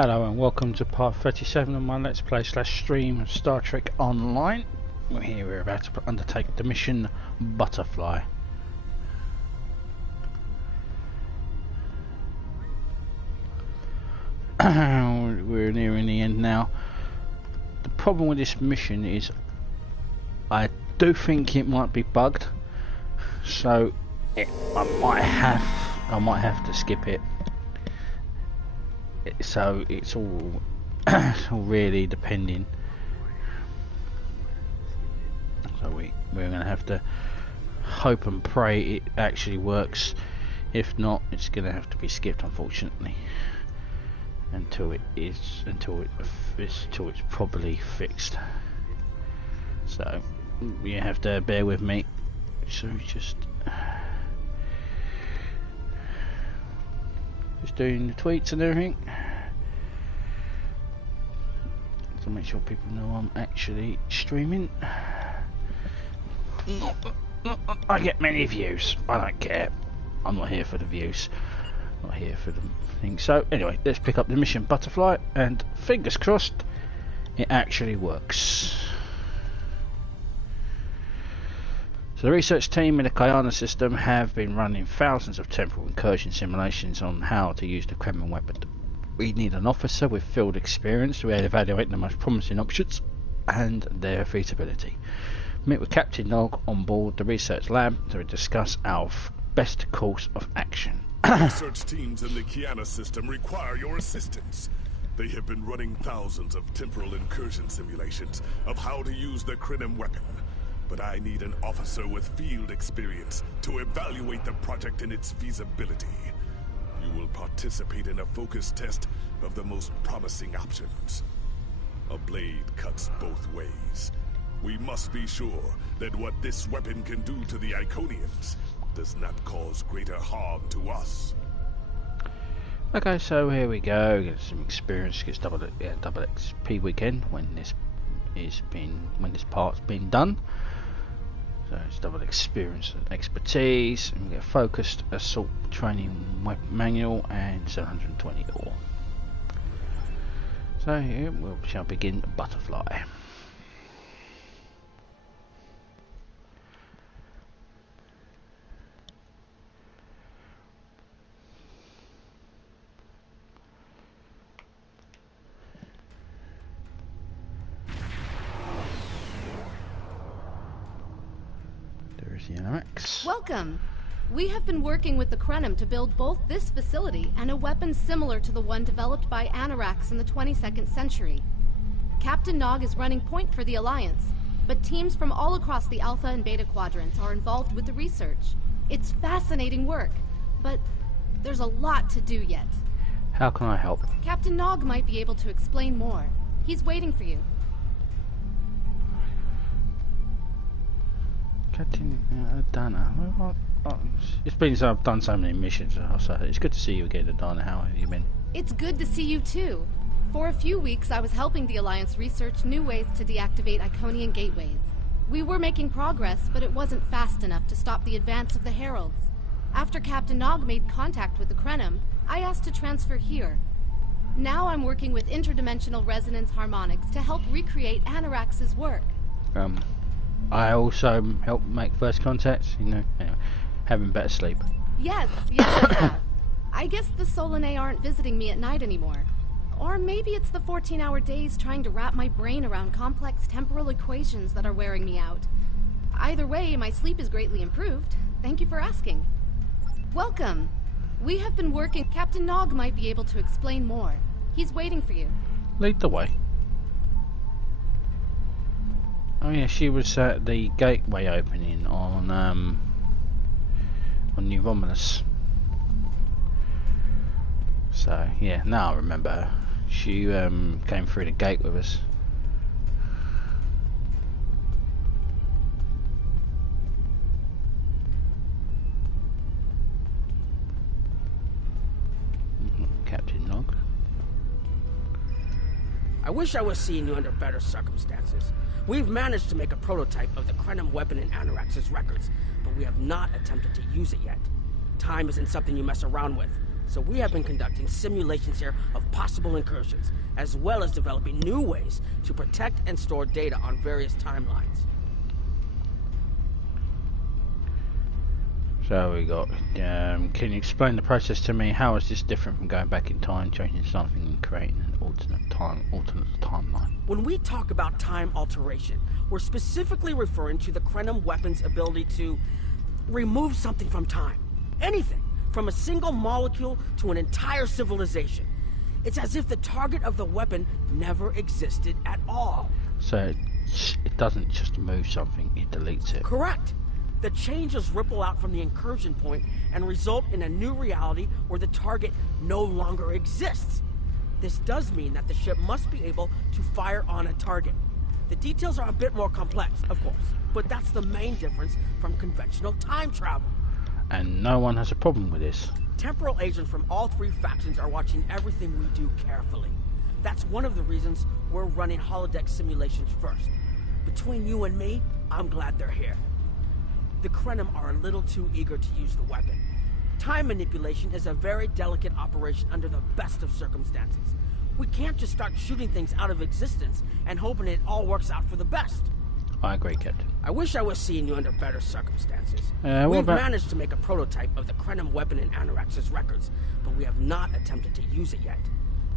Hello and welcome to part 37 of my Let's Play / stream of Star Trek Online. We're about to undertake the mission Butterfly. We're nearing the end now. The problem with this mission is I do think it might be bugged, so I might have to skip it. So it's all really depending. So we're going to have to hope and pray it actually works. If not, it's going to have to be skipped, unfortunately, until it's properly fixed. So you have to bear with me. So just doing the tweets and everything to make sure people know I'm actually streaming. I get many views. I don't care. I'm not here for the views. Not here for the thing. So anyway, let's pick up the mission Butterfly, and fingers crossed it actually works. So the research team in the Kyana system have been running thousands of temporal incursion simulations on how to use the Kremlin weapon. We need an officer with field experience to evaluate the most promising options and their feasibility. Meet with Captain Nog on board the research lab to discuss our best course of action. Research teams in the Kyana system require your assistance. They have been running thousands of temporal incursion simulations of how to use the Kremlin weapon. But I need an officer with field experience to evaluate the project and its feasibility. You will participate in a focus test of the most promising options. A blade cuts both ways. We must be sure that what this weapon can do to the Iconians does not cause greater harm to us. Okay, so here we go. Get some experience. Gets double XP weekend when this part's been done. So it's double experience and expertise, and we get focused assault training weapon manual and 720 ore. So here we shall begin Butterfly. Welcome. We have been working with the Krenim to build both this facility and a weapon similar to the one developed by Anorax in the 22nd century. Captain Nog is running point for the Alliance, but teams from all across the Alpha and Beta quadrants are involved with the research. It's fascinating work, but there's a lot to do yet. How can I help? Captain Nog might be able to explain more. He's waiting for you. Captain Dana. It's been so I've done so many missions. So it's good to see you again, Dana. How have you been? It's good to see you too. For a few weeks, I was helping the Alliance research new ways to deactivate Iconian gateways. We were making progress, but it wasn't fast enough to stop the advance of the Heralds. After Captain Nog made contact with the Krenim, I asked to transfer here. Now I'm working with interdimensional resonance harmonics to help recreate Anorax's work. I also help make first contacts, anyway, having better sleep. Yes, I have. I guess the Solanae aren't visiting me at night anymore. Or maybe it's the 14-hour days trying to wrap my brain around complex temporal equations that are wearing me out. Either way, my sleep is greatly improved. Thank you for asking. Welcome. We have been working. Captain Nog might be able to explain more. He's waiting for you. Lead the way. Oh yeah, she was at the gateway opening on New Romulus. So yeah, now I remember her. She came through the gate with us. Captain Nog. I wish I was seeing you under better circumstances. We've managed to make a prototype of the Krenim weapon in Anorax's records, but we have not attempted to use it yet. Time isn't something you mess around with, So we have been conducting simulations here of possible incursions, as well as developing new ways to protect and store data on various timelines. So we got, can you explain the process to me? How is this different from going back in time, changing something and creating an alternate timeline? When we talk about time alteration, we're specifically referring to the Krenim weapon's ability to remove something from time. Anything, from a single molecule to an entire civilization. It's as if the target of the weapon never existed at all. So it doesn't just move something, it deletes it. Correct. The changes ripple out from the incursion point and result in a new reality where the target no longer exists. This does mean that the ship must be able to fire on a target. The details are a bit more complex, of course, but that's the main difference from conventional time travel. And no one has a problem with this. Temporal agents from all three factions are watching everything we do carefully. That's one of the reasons we're running holodeck simulations first. Between you and me, I'm glad they're here. The Krenim are a little too eager to use the weapon. Time manipulation is a very delicate operation under the best of circumstances. We can't just start shooting things out of existence and hoping it all works out for the best. I agree, Captain. I wish I was seeing you under better circumstances. We've managed to make a prototype of the Krenim weapon in Anorax's records, but we have not attempted to use it yet.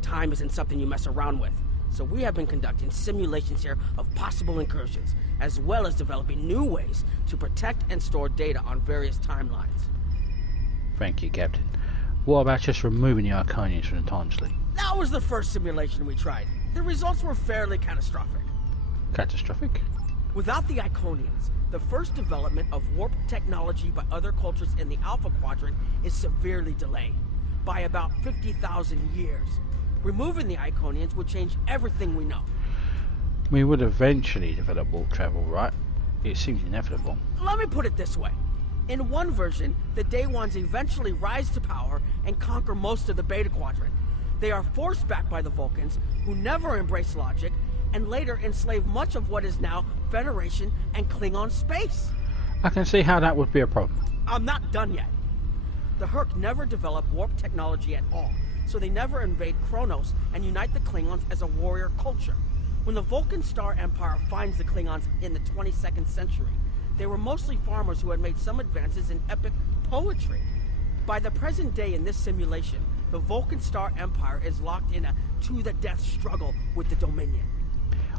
Time isn't something you mess around with, so we have been conducting simulations here of possible incursions, as well as developing new ways to protect and store data on various timelines. Thank you, Captain. What about just removing the Iconians from the time sleep? That was the first simulation we tried. The results were fairly catastrophic. Catastrophic? Without the Iconians, the first development of warp technology by other cultures in the Alpha Quadrant is severely delayed, by about 50,000 years. Removing the Iconians would change everything we know. We would eventually develop warp travel, right? It seems inevitable. Let me put it this way. In one version, the Day Ones eventually rise to power and conquer most of the Beta Quadrant. They are forced back by the Vulcans, who never embrace logic, and later enslave much of what is now Federation and Klingon space. I can see how that would be a problem. I'm not done yet. The Herc never developed warp technology at all, so they never invade Kronos and unite the Klingons as a warrior culture. When the Vulcan Star Empire finds the Klingons in the 22nd century, they were mostly farmers who had made some advances in epic poetry. By the present day in this simulation, the Vulcan Star Empire is locked in a to-the-death struggle with the Dominion.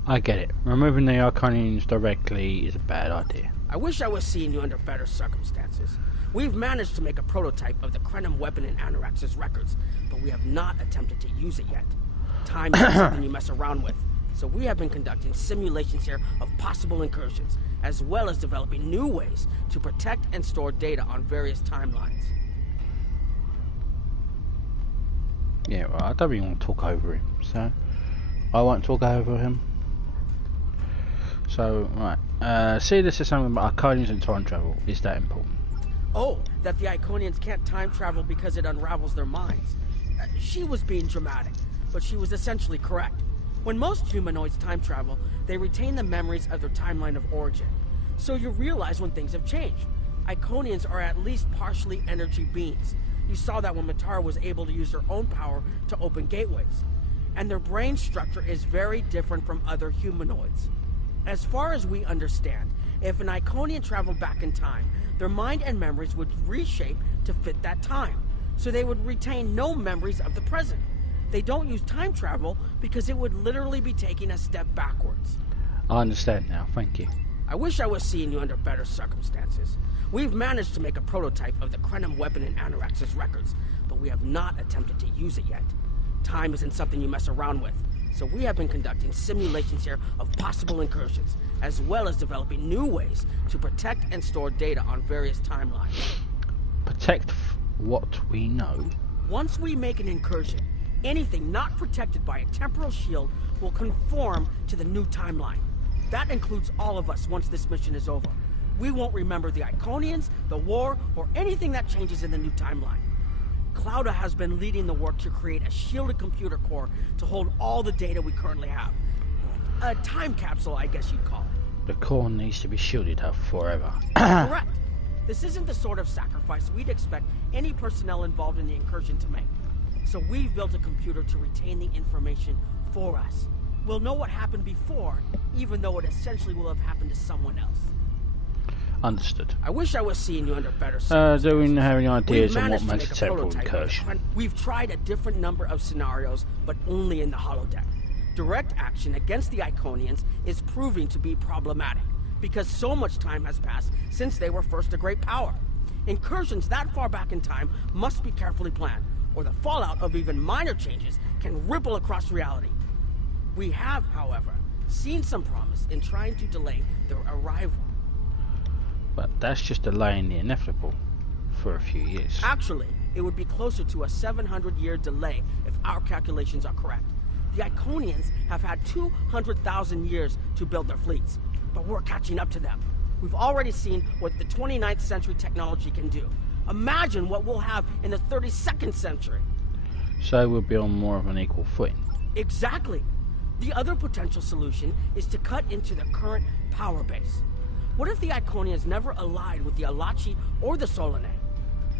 I get it. Removing the Iconians directly is a bad idea. I wish I was seeing you under better circumstances. We've managed to make a prototype of the Krenim weapon in Anorax's records, but we have not attempted to use it yet. Time isn't something you mess around with, so we have been conducting simulations here of possible incursions, as well as developing new ways to protect and store data on various timelines. Yeah, well, I don't really want to talk over him, so I won't talk over him. So, right, see this is something about Iconians and time travel. Is that important? Oh, that the Iconians can't time travel because it unravels their minds. She was being dramatic, but she was essentially correct. When most humanoids time travel, they retain the memories of their timeline of origin. So you realize when things have changed. Iconians are at least partially energy beings. You saw that when Matara was able to use her own power to open gateways. And their brain structure is very different from other humanoids. As far as we understand, if an Iconian traveled back in time, their mind and memories would reshape to fit that time, so they would retain no memories of the present. They don't use time travel because it would literally be taking a step backwards. I understand now, thank you. I wish I was seeing you under better circumstances. We've managed to make a prototype of the Krenim weapon in Anorax's records, but we have not attempted to use it yet. Time isn't something you mess around with, so we have been conducting simulations here of possible incursions, as well as developing new ways to protect and store data on various timelines. Protect what we know? Once we make an incursion, anything not protected by a temporal shield will conform to the new timeline. That includes all of us once this mission is over. We won't remember the Iconians, the war, or anything that changes in the new timeline. Clouda has been leading the work to create a shielded computer core to hold all the data we currently have. A time capsule, I guess you'd call it. The core needs to be shielded up forever. Correct. This isn't the sort of sacrifice we'd expect any personnel involved in the incursion to make. So we've built a computer to retain the information for us. We'll know what happened before, even though it essentially will have happened to someone else. Understood. I wish I was seeing you under better circumstances. Do we have any ideas on what We've managed to makes make a a temporal prototype incursion? of it. We've tried a different number of scenarios, but only in the holodeck. Direct action against the Iconians is proving to be problematic, because so much time has passed since they were first a great power. Incursions that far back in time must be carefully planned, or the fallout of even minor changes can ripple across reality. We have, however, seen some promise in trying to delay their arrival. But that's just delaying the inevitable for a few years. Actually, it would be closer to a 700-year delay if our calculations are correct. The Iconians have had 200,000 years to build their fleets, but we're catching up to them. We've already seen what the 29th century technology can do. Imagine what we'll have in the 32nd century. So we'll be on more of an equal footing. Exactly. The other potential solution is to cut into the current power base. What if the Iconians never allied with the Alachi or the Solanae?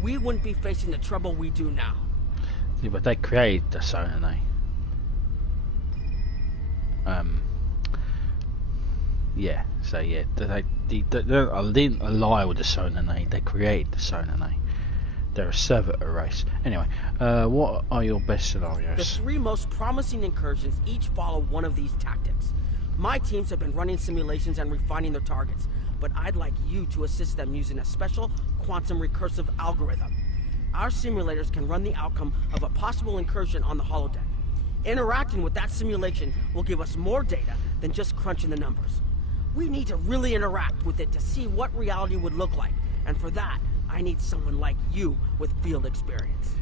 We wouldn't be facing the trouble we do now. Yeah, but they created the Solanae. Yeah, so yeah, they didn't ally with the Solanae, they created the Solanae. They're a servitor race. Anyway, what are your best scenarios? The three most promising incursions each follow one of these tactics. My teams have been running simulations and refining their targets, but I'd like you to assist them using a special quantum recursive algorithm. Our simulators can run the outcome of a possible incursion on the holodeck. Interacting with that simulation will give us more data than just crunching the numbers. We need to really interact with it to see what reality would look like, and for that, I need someone like you with field experience.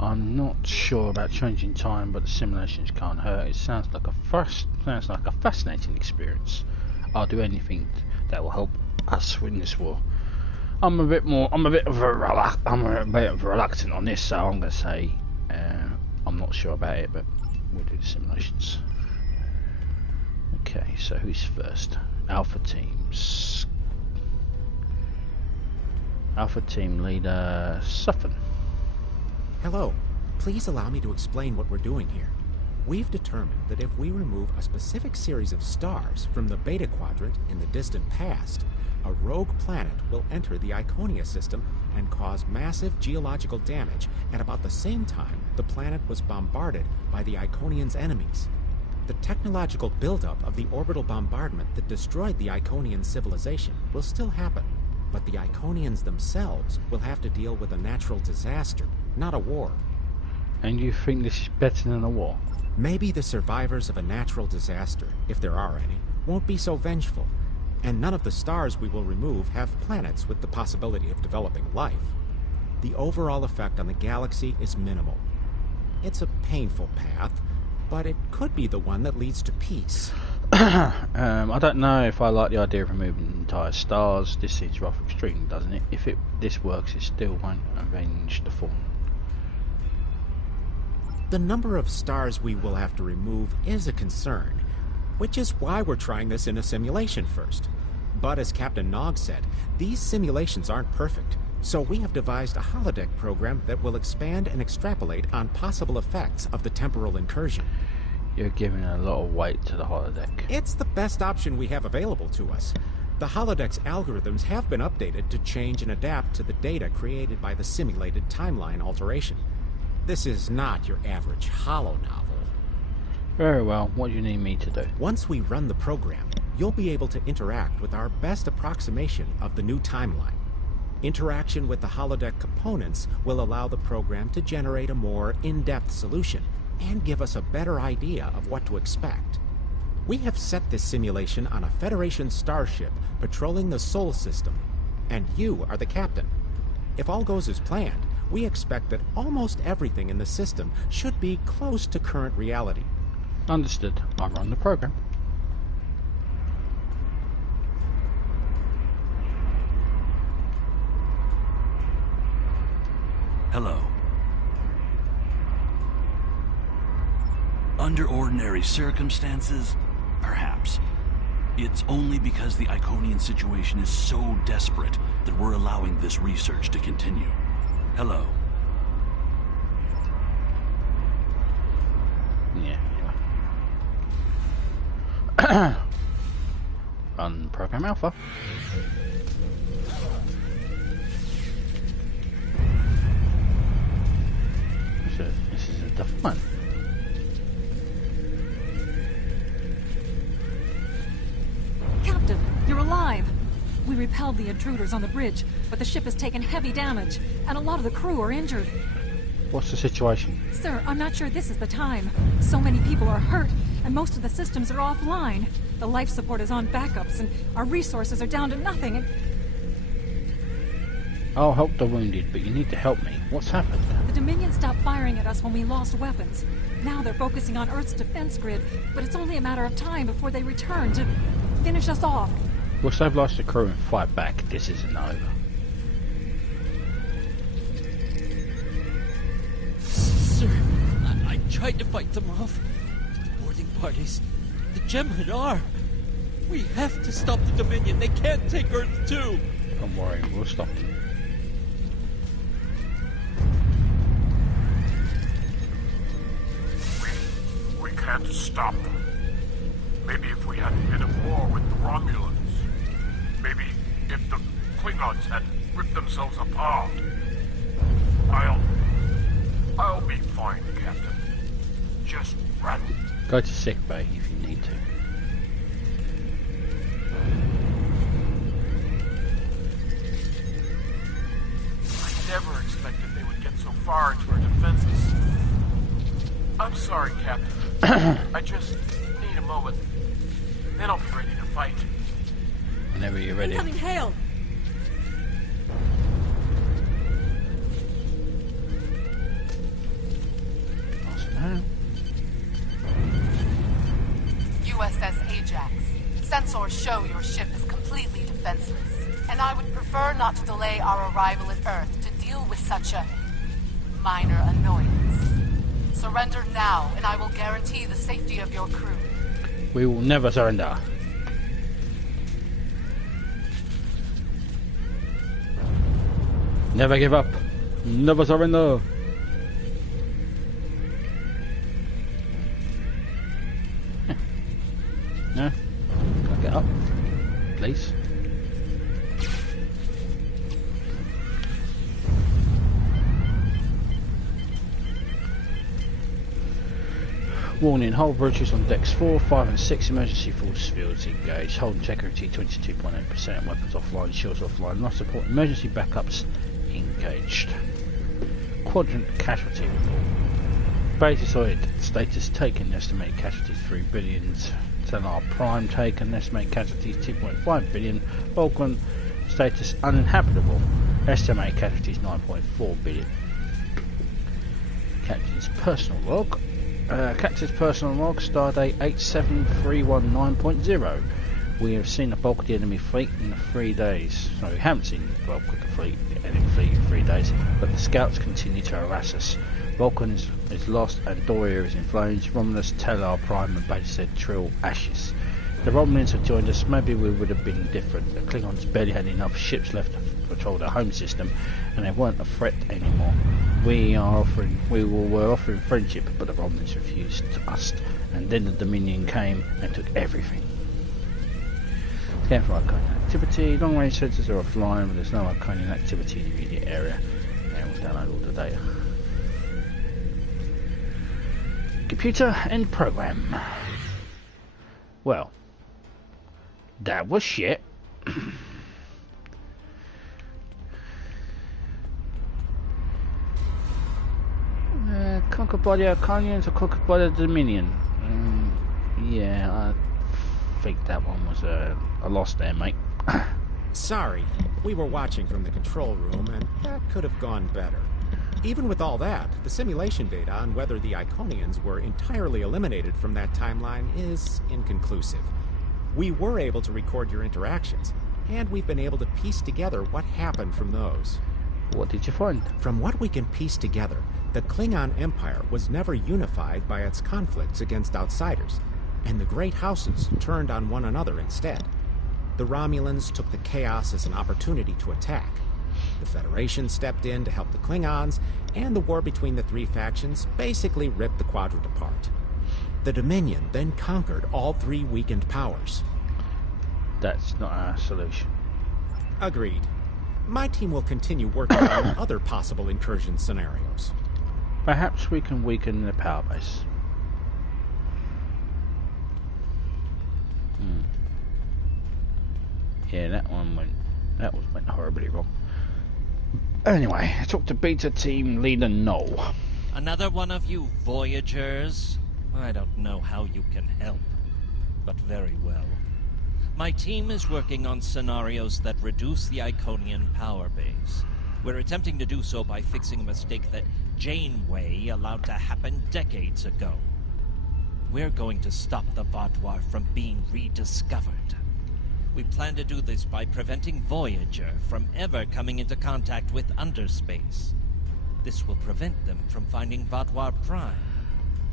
I'm not sure about changing time, but the simulations can't hurt. It sounds like a fascinating experience. I'll do anything that will help us win this war. I'm a bit reluctant on this, so I'm going to say I'm not sure about it, but we'll do the simulations. Okay, so who's first? Alpha teams. Alpha team leader Suffin. Hello. Please allow me to explain what we're doing here. We've determined that if we remove a specific series of stars from the Beta Quadrant in the distant past, a rogue planet will enter the Iconia system and cause massive geological damage at about the same time the planet was bombarded by the Iconians' enemies. The technological buildup of the orbital bombardment that destroyed the Iconian civilization will still happen, but the Iconians themselves will have to deal with a natural disaster, not a war. And you think this is better than a war? Maybe the survivors of a natural disaster, if there are any, won't be so vengeful, and none of the stars we will remove have planets with the possibility of developing life. The overall effect on the galaxy is minimal. It's a painful path, but it could be the one that leads to peace. I don't know if I like the idea of removing entire stars. This seems rather extreme, doesn't it? If this works, it still won't avenge the fallen. The number of stars we will have to remove is a concern, which is why we're trying this in a simulation first. But as Captain Nog said, these simulations aren't perfect, so we have devised a holodeck program that will expand and extrapolate on possible effects of the temporal incursion. You're giving a lot of weight to the holodeck. It's the best option we have available to us. The holodeck's algorithms have been updated to change and adapt to the data created by the simulated timeline alteration. This is not your average holo novel. Very well, what do you need me to do? Once we run the program, you'll be able to interact with our best approximation of the new timeline. Interaction with the holodeck components will allow the program to generate a more in-depth solution and give us a better idea of what to expect. We have set this simulation on a Federation starship patrolling the Sol system, and you are the captain. If all goes as planned, we expect that almost everything in the system should be close to current reality. Understood. I'll run the program. Hello. Under ordinary circumstances, perhaps. It's only because the Iconian situation is so desperate that we're allowing this research to continue. Hello. Yeah. Run Program Alpha. This is a tough one. Captain, you're alive! We repelled the intruders on the bridge, but the ship has taken heavy damage, and a lot of the crew are injured. What's the situation? Sir, I'm not sure this is the time. So many people are hurt, and most of the systems are offline. The life support is on backups, and our resources are down to nothing. I'll help the wounded, but you need to help me. What's happened? The Dominion stopped firing at us when we lost weapons. Now they're focusing on Earth's defense grid, but it's only a matter of time before they return to finish us off. We'll stabilize the crew and fight back. This isn't over. Sir, I tried to fight them off. The boarding parties, the Gemhead are. We have to stop the Dominion. They can't take Earth too. Don't worry, we'll stop them. We can't stop them. Maybe if we hadn't been at war with the Romulans. Maybe if the Klingons hadn't ripped themselves apart. I'll be fine, Captain. Just run. Go to sickbay if you need to. I never expected they would get so far into our defenses. I'm sorry, Captain. I just need a moment. Then I'll be ready to fight. Whenever you're ready. Incoming hail! Awesome. USS Ajax. Sensors show your ship is completely defenseless, and I would prefer not to delay our arrival at Earth to deal with such a minor annoyance. Surrender now, and I will guarantee the safety of your crew. We will never surrender. Never give up. Never surrender. No? Can I get up? Please? Warning, hull bridges on decks 4, 5 and 6, emergency force fields engaged, hull integrity 22.8%, weapons offline, shields offline, life support, emergency backups engaged. Quadrant casualty report. Betazoid status taken, estimated casualties 3 billion, Stellar Prime taken, estimated casualties 2.5 billion, Vulcan status uninhabitable, estimated casualties 9.4 billion. Captain's personal log. Captain's personal log, Stardate 87319.0. We have seen the bulk of the enemy fleet in 3 days. So we haven't seen the bulk of the enemy fleet in 3 days, but the scouts continue to harass us. Vulcan is lost and Doria is in flames. Romulus, Tellar, Prime and Betazoid Trill ashes. The Romulans have joined us. Maybe we would have been different. The Klingons barely had enough ships left to patrol their home system, and they weren't a threat anymore. We were offering friendship, but the Romulans refused us, and then the Dominion came and took everything. Scan for Arcanian activity. Long range sensors are offline, but there's no Arcanian activity in the immediate area. And we'll download all the data. Computer end program. Well, that was shit. Conquered by the Arcanians or conquered by the Dominion? Yeah, I think that one was a loss there, mate. Sorry, we were watching from the control room, and that could have gone better. Even with all that, the simulation data on whether the Iconians were entirely eliminated from that timeline is inconclusive. We were able to record your interactions, and we've been able to piece together what happened from those. What did you find? From what we can piece together, the Klingon Empire was never unified by its conflicts against outsiders, and the great houses turned on one another instead. The Romulans took the chaos as an opportunity to attack. The Federation stepped in to help the Klingons, and the war between the three factions basically ripped the Quadrant apart. The Dominion then conquered all three weakened powers. That's not our solution. Agreed. My team will continue working on other possible incursion scenarios. Perhaps we can weaken the power base. Yeah, that went horribly wrong. Anyway, I talked to Beta Team Leader Null. Another one of you Voyagers? I don't know how you can help, but very well. My team is working on scenarios that reduce the Iconian power base. We're attempting to do so by fixing a mistake that Janeway allowed to happen decades ago. We're going to stop the Vaadwaur from being rediscovered. We plan to do this by preventing Voyager from ever coming into contact with underspace. This will prevent them from finding Vaadwaur Prime.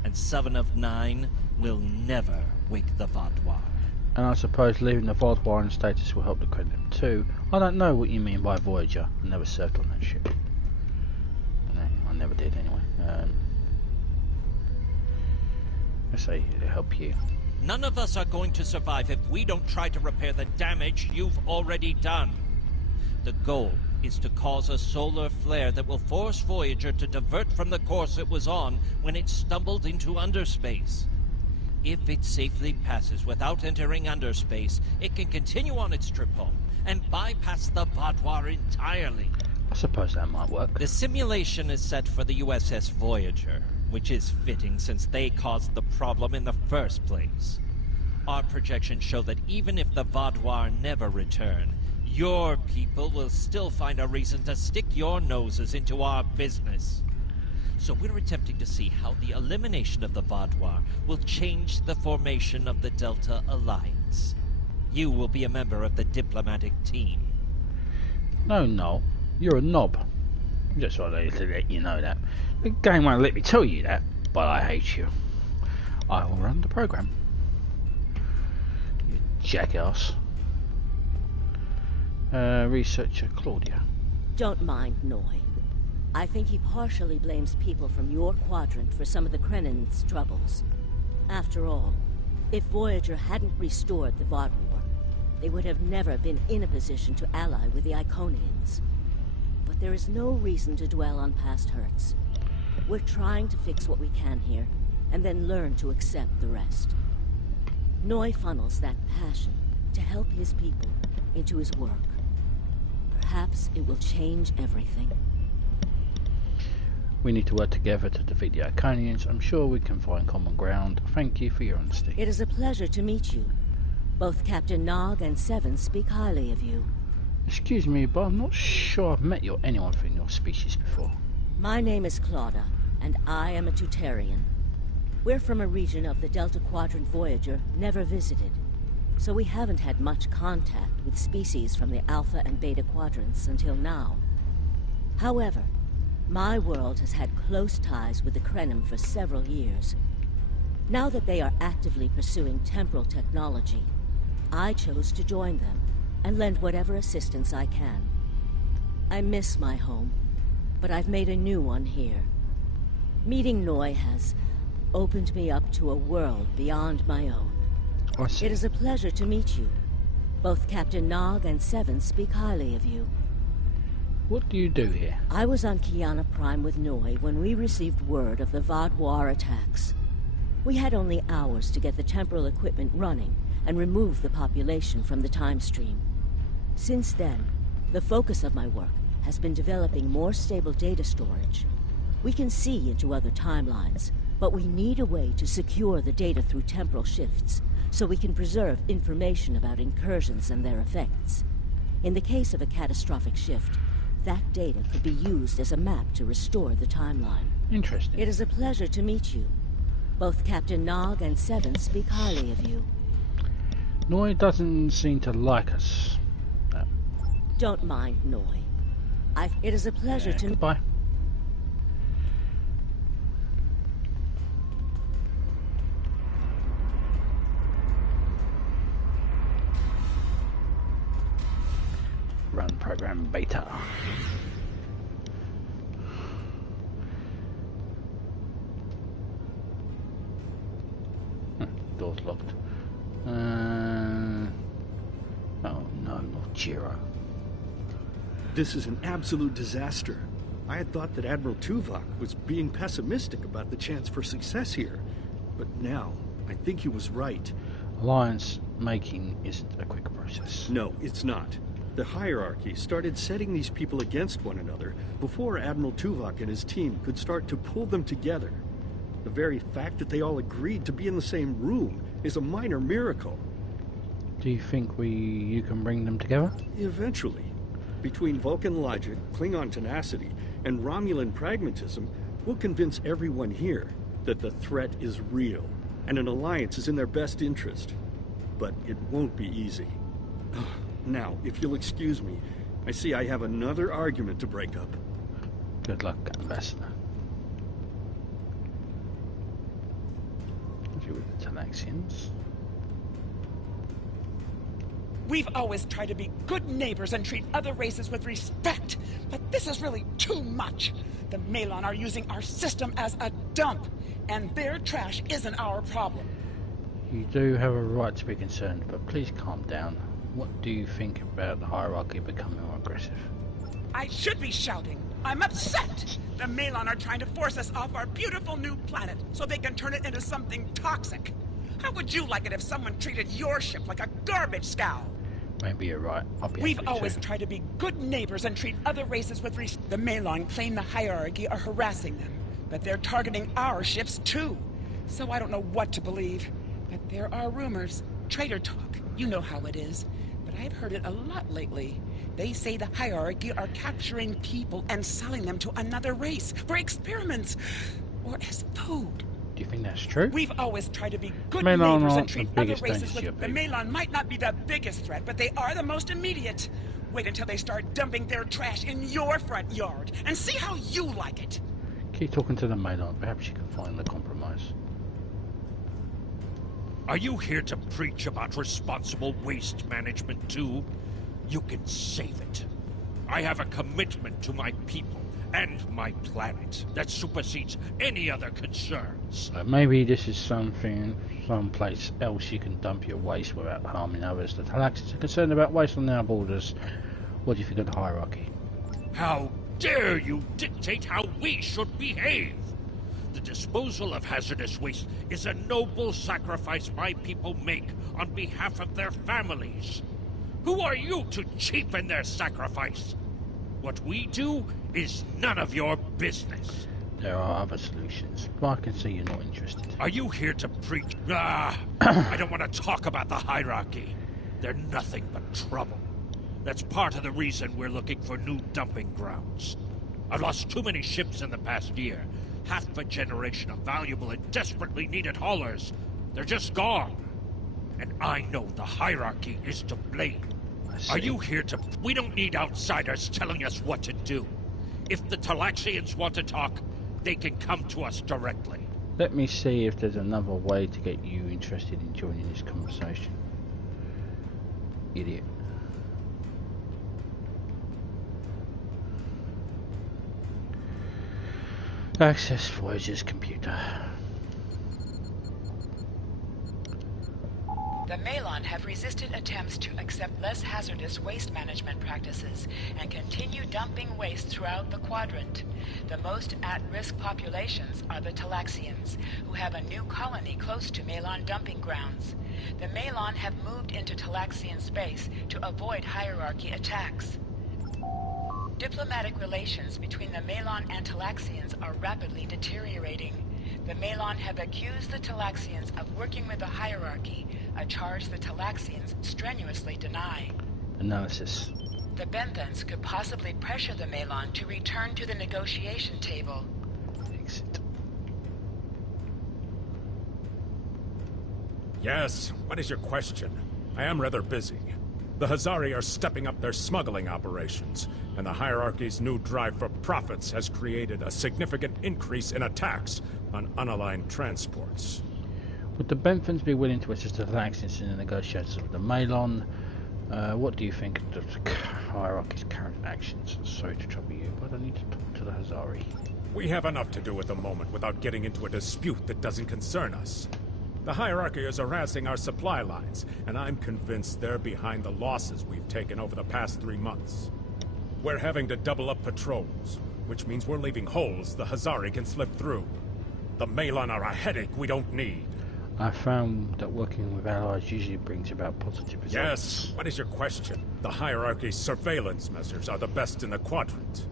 And 7 of 9 will never wake the Vaadwaur. And I suppose leaving the Vaadwaur in status will help the Krenim too. I don't know what you mean by Voyager. I never served on that ship. No, I never did anyway. Let's say it'll help you. None of us are going to survive if we don't try to repair the damage you've already done. The goal is to cause a solar flare that will force Voyager to divert from the course it was on when it stumbled into underspace. If it safely passes without entering underspace, it can continue on its trip home and bypass the Vaadwaur entirely. I suppose that might work. The simulation is set for the USS Voyager, which is fitting since they caused the problem in the first place. Our projections show that even if the Vaadwaur never return, your people will still find a reason to stick your noses into our business. So we're attempting to see how the elimination of the Vaadwaur will change the formation of the Delta Alliance. You will be a member of the diplomatic team. No, you're a knob. Just wanted to let you know that. The game won't let me tell you that, but I hate you. I will run the program. You jackass. Researcher Claudia. Don't mind Noy. I think he partially blames people from your quadrant for some of the Krennin's troubles. After all, if Voyager hadn't restored the Vaadwaur, they would have never been in a position to ally with the Iconians. But there is no reason to dwell on past hurts. We're trying to fix what we can here, and then learn to accept the rest. Noy funnels that passion to help his people into his work. Perhaps it will change everything. We need to work together to defeat the Iconians. I'm sure we can find common ground. Thank you for your honesty. It is a pleasure to meet you. Both Captain Nog and Seven speak highly of you. Excuse me, but I'm not sure I've met anyone from your species before. My name is Claudia, and I am a Tutarian. We're from a region of the Delta Quadrant Voyager never visited, so we haven't had much contact with species from the Alpha and Beta Quadrants until now. However, my world has had close ties with the Krenim for several years. Now that they are actively pursuing temporal technology, I chose to join them and lend whatever assistance I can. I miss my home, but I've made a new one here. Meeting Noy has opened me up to a world beyond my own. I see. It is a pleasure to meet you. Both Captain Nog and Seven speak highly of you. What do you do here? I was on Kyana Prime with Noy when we received word of the Vaadwaur attacks. We had only hours to get the temporal equipment running and remove the population from the time stream. Since then, the focus of my work has been developing more stable data storage. We can see into other timelines, but we need a way to secure the data through temporal shifts, so we can preserve information about incursions and their effects. In the case of a catastrophic shift, that data could be used as a map to restore the timeline. Interesting. It is a pleasure to meet you. Both Captain Nog and Seven speak highly of you. Noy doesn't seem to like us. Don't mind Noy. It is a pleasure to... Goodbye. beta. Door's locked. Oh no, not Jiro. This is an absolute disaster. I had thought that Admiral Tuvok was being pessimistic about the chance for success here. But now, I think he was right. Alliance making isn't a quick process. No, it's not. The hierarchy started setting these people against one another before Admiral Tuvok and his team could start to pull them together. The very fact that they all agreed to be in the same room is a minor miracle. Do you think you can bring them together? Eventually. Between Vulcan logic, Klingon tenacity, and Romulan pragmatism, we'll convince everyone here that the threat is real, and an alliance is in their best interest. But it won't be easy. Now, if you'll excuse me, I see I have another argument to break up. Good luck, Ambassador. With the Talaxians. We've always tried to be good neighbors and treat other races with respect, but this is really too much. The Malon are using our system as a dump, and their trash isn't our problem. You do have a right to be concerned, but please calm down. What do you think about the hierarchy becoming more aggressive? I should be shouting. I'm upset! The Malon are trying to force us off our beautiful new planet so they can turn it into something toxic. How would you like it if someone treated your ship like a garbage scow? Maybe you're right. We've always tried to be good neighbors and treat other races with respect. The Malon claim the hierarchy are harassing them, but they're targeting our ships too. So I don't know what to believe. But there are rumors. Traitor talk. You know how it is. But I've heard it a lot lately. They say the hierarchy are capturing people and selling them to another race for experiments or as food. Do you think that's true? We've always tried to be good Malon neighbors and aren't treat the other biggest races danger with... The Malon might not be the biggest threat, but they are the most immediate. Wait until they start dumping their trash in your front yard and see how you like it. Keep talking to the Malon. Perhaps you can find the compromise. Are you here to preach about responsible waste management too? You can save it. I have a commitment to my people and my planet that supersedes any other concerns. Maybe this is someplace else you can dump your waste without harming others. The Talaxians are concerned about waste on their borders. What do you think of the hierarchy? How dare you dictate how we should behave? The disposal of hazardous waste is a noble sacrifice my people make on behalf of their families. Who are you to cheapen their sacrifice? What we do is none of your business. There are other solutions, but I can see you're not interested. Are you here to preach? I don't want to talk about the hierarchy. They're nothing but trouble. That's part of the reason we're looking for new dumping grounds. I've lost too many ships in the past year. Half a generation of valuable and desperately needed haulers. They're just gone. And I know the hierarchy is to blame. Are you here to... We don't need outsiders telling us what to do. If the Talaxians want to talk, they can come to us directly. Let me see if there's another way to get you interested in joining this conversation. Idiot. Access Voyager's computer. The Malon have resisted attempts to accept less hazardous waste management practices and continue dumping waste throughout the quadrant. The most at-risk populations are the Talaxians, who have a new colony close to Malon dumping grounds. The Malon have moved into Talaxian space to avoid hierarchy attacks. Diplomatic relations between the Malon and Talaxians are rapidly deteriorating. The Malon have accused the Talaxians of working with the hierarchy, a charge the Talaxians strenuously deny. Analysis. The Benthans could possibly pressure the Malon to return to the negotiation table. Exit. Yes, what is your question? I am rather busy. The Hazari are stepping up their smuggling operations, and the hierarchy's new drive for profits has created a significant increase in attacks on unaligned transports. Would the Benthans be willing to assist the Talaxians in the negotiations with the Malon? What do you think of the hierarchy's current actions? Sorry to trouble you, but I need to talk to the Hazari. We have enough to do at the moment without getting into a dispute that doesn't concern us. The hierarchy is harassing our supply lines, and I'm convinced they're behind the losses we've taken over the past 3 months. We're having to double up patrols, which means we're leaving holes the Hazari can slip through. The Malon are a headache we don't need. I found that working with allies usually brings about positive results. Yes, what is your question? The hierarchy's surveillance measures are the best in the Quadrant,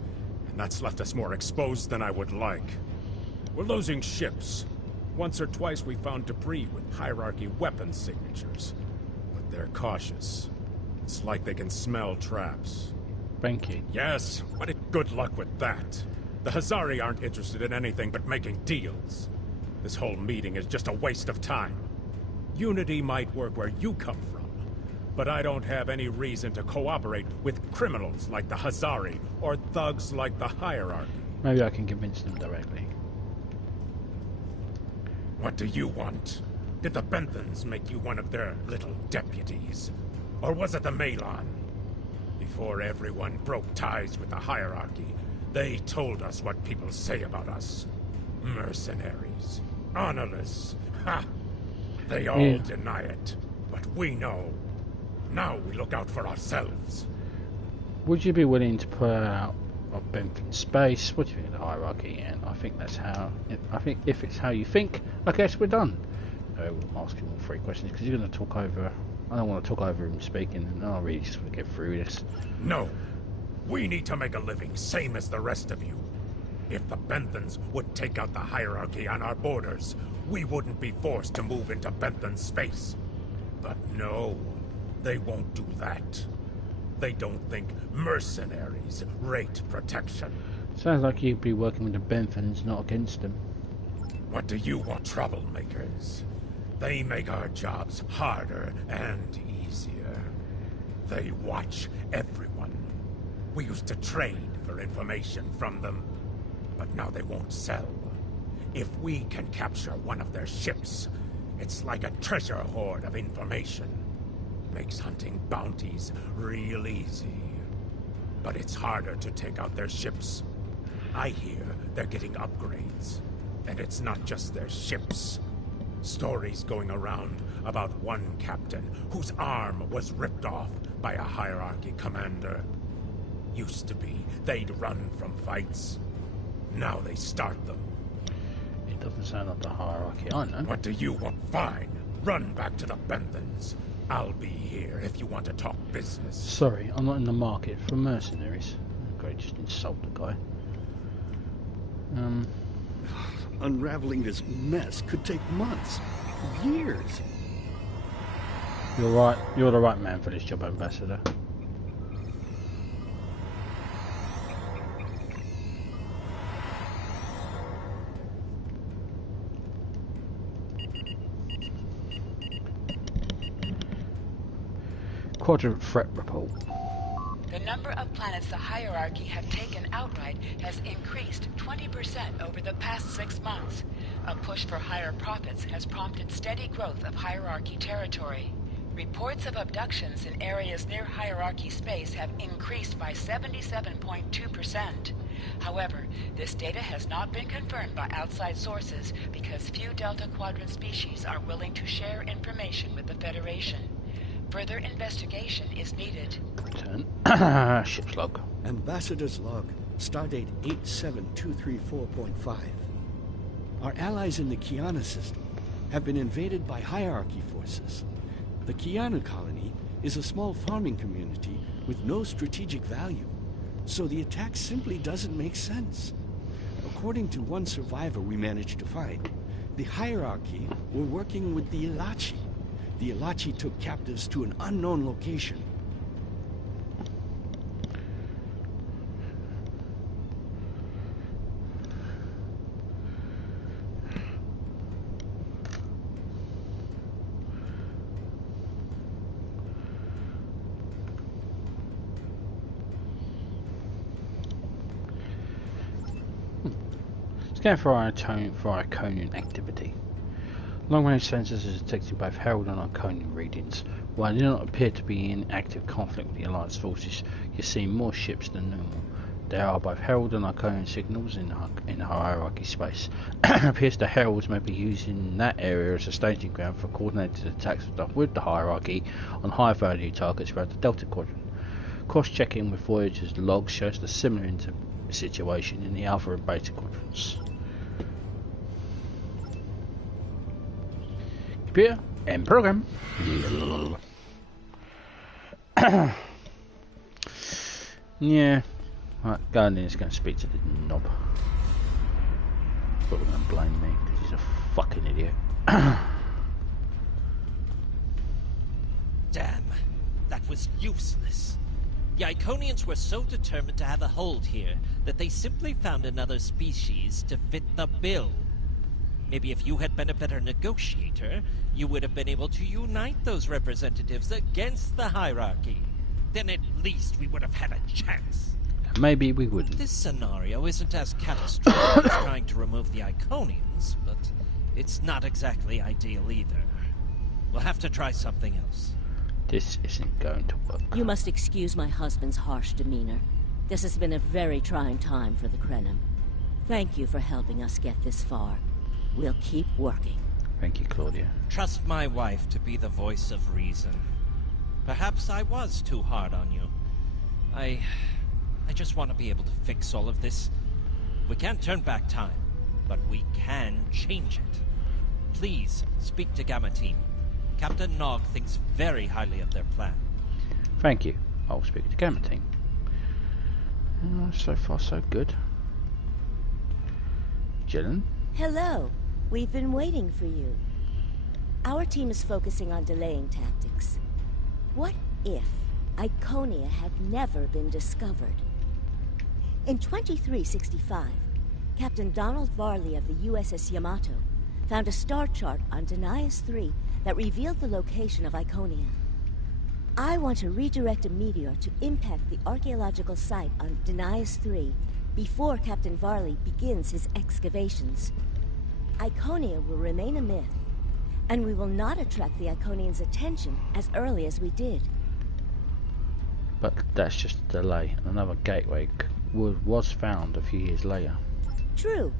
and that's left us more exposed than I would like. We're losing ships. Once or twice we found debris with hierarchy weapon signatures, but they're cautious. It's like they can smell traps. Thank you. Yes, but good luck with that. The Hazari aren't interested in anything but making deals. This whole meeting is just a waste of time. Unity might work where you come from, but I don't have any reason to cooperate with criminals like the Hazari or thugs like the hierarchy. Maybe I can convince them directly. What do you want? Did the Benthans make you one of their little deputies? Or was it the Malon? Before everyone broke ties with the hierarchy, they told us what people say about us. Mercenaries. Honorless. Ha! They all deny it, but we know. Now we look out for ourselves. Would you be willing to put out a Bentham space? What do you think of the hierarchy? And I think that's how. I think if it's how you think, I guess we're done. We'll ask him all 3 questions because you're going to talk over. I don't want to talk over him speaking, and I really just want to get through this. No, we need to make a living, same as the rest of you. If the Benthans would take out the hierarchy on our borders, we wouldn't be forced to move into Benthan space. But no, they won't do that. They don't think mercenaries rate protection. Sounds like you'd be working with the Benthans, not against them. What do you want, troublemakers? They make our jobs harder and easier. They watch everyone. We used to trade for information from them, but now they won't sell. If we can capture one of their ships, it's like a treasure hoard of information. Makes hunting bounties real easy. But it's harder to take out their ships. I hear they're getting upgrades. And it's not just their ships. Stories going around about one captain whose arm was ripped off by a hierarchy commander. Used to be they'd run from fights. Now they start them. It doesn't sound like the hierarchy, I know. What do you want? Fine. Run back to the Benthans. I'll be here if you want to talk business. Sorry, I'm not in the market for mercenaries. Great, just insult the guy. Unraveling this mess could take months, years. You're right. You're the right man for this job, Ambassador. Quadrant threat report. The number of planets the hierarchy have taken outright has increased 20% over the past 6 months. A push for higher profits has prompted steady growth of hierarchy territory. Reports of abductions in areas near hierarchy space have increased by 77.2%. However, this data has not been confirmed by outside sources because few Delta Quadrant species are willing to share information with the Federation. Further investigation is needed. Return. Ship's log. Ambassador's log, Stardate 87234.5. Our allies in the Kyana system have been invaded by hierarchy forces. The Kyana colony is a small farming community with no strategic value, so the attack simply doesn't make sense. According to one survivor we managed to find, the hierarchy were working with the Ilachi. The Ilachi took captives to an unknown location. Scan for Iconian activity. Long-range sensors are detecting both Herald and Iconian readings. While they do not appear to be in active conflict with the Alliance forces, you're seeing more ships than normal. There are both Herald and Iconian signals in the hierarchy space. It appears the Heralds may be using that area as a staging ground for coordinated attacks with the hierarchy on high-value targets around the Delta Quadrant. Cross-checking with Voyager's logs shows the similar situation in the Alpha and Beta quadrants. Computer, end program. Yeah. Right, Guardian's going to speak to the knob. Probably going to blame me because he's a fucking idiot. Damn, that was useless. The Iconians were so determined to have a hold here that they simply found another species to fit the bill. Maybe if you had been a better negotiator, you would have been able to unite those representatives against the hierarchy. Then at least we would have had a chance. Maybe we wouldn't. This scenario isn't as catastrophic as trying to remove the Iconians, but it's not exactly ideal either. We'll have to try something else. This isn't going to work. You must excuse my husband's harsh demeanor. This has been a very trying time for the Krenim. Thank you for helping us get this far. We'll keep working. Thank you, Claudia. Trust my wife to be the voice of reason. Perhaps I was too hard on you. I just want to be able to fix all of this. We can't turn back time, but we can change it. Please, speak to Gamma Team. Captain Nog thinks very highly of their plan. Thank you. I'll speak to Gamma Team. So far, so good. Jillian? Hello. We've been waiting for you. Our team is focusing on delaying tactics. What if Iconia had never been discovered? In 2365, Captain Donald Varley of the USS Yamato found a star chart on Denias 3 that revealed the location of Iconia. I want to redirect a meteor to impact the archaeological site on Denias 3 before Captain Varley begins his excavations. Iconia will remain a myth, and we will not attract the Iconians' attention as early as we did. But that's just a delay. Another gateway was found a few years later. True,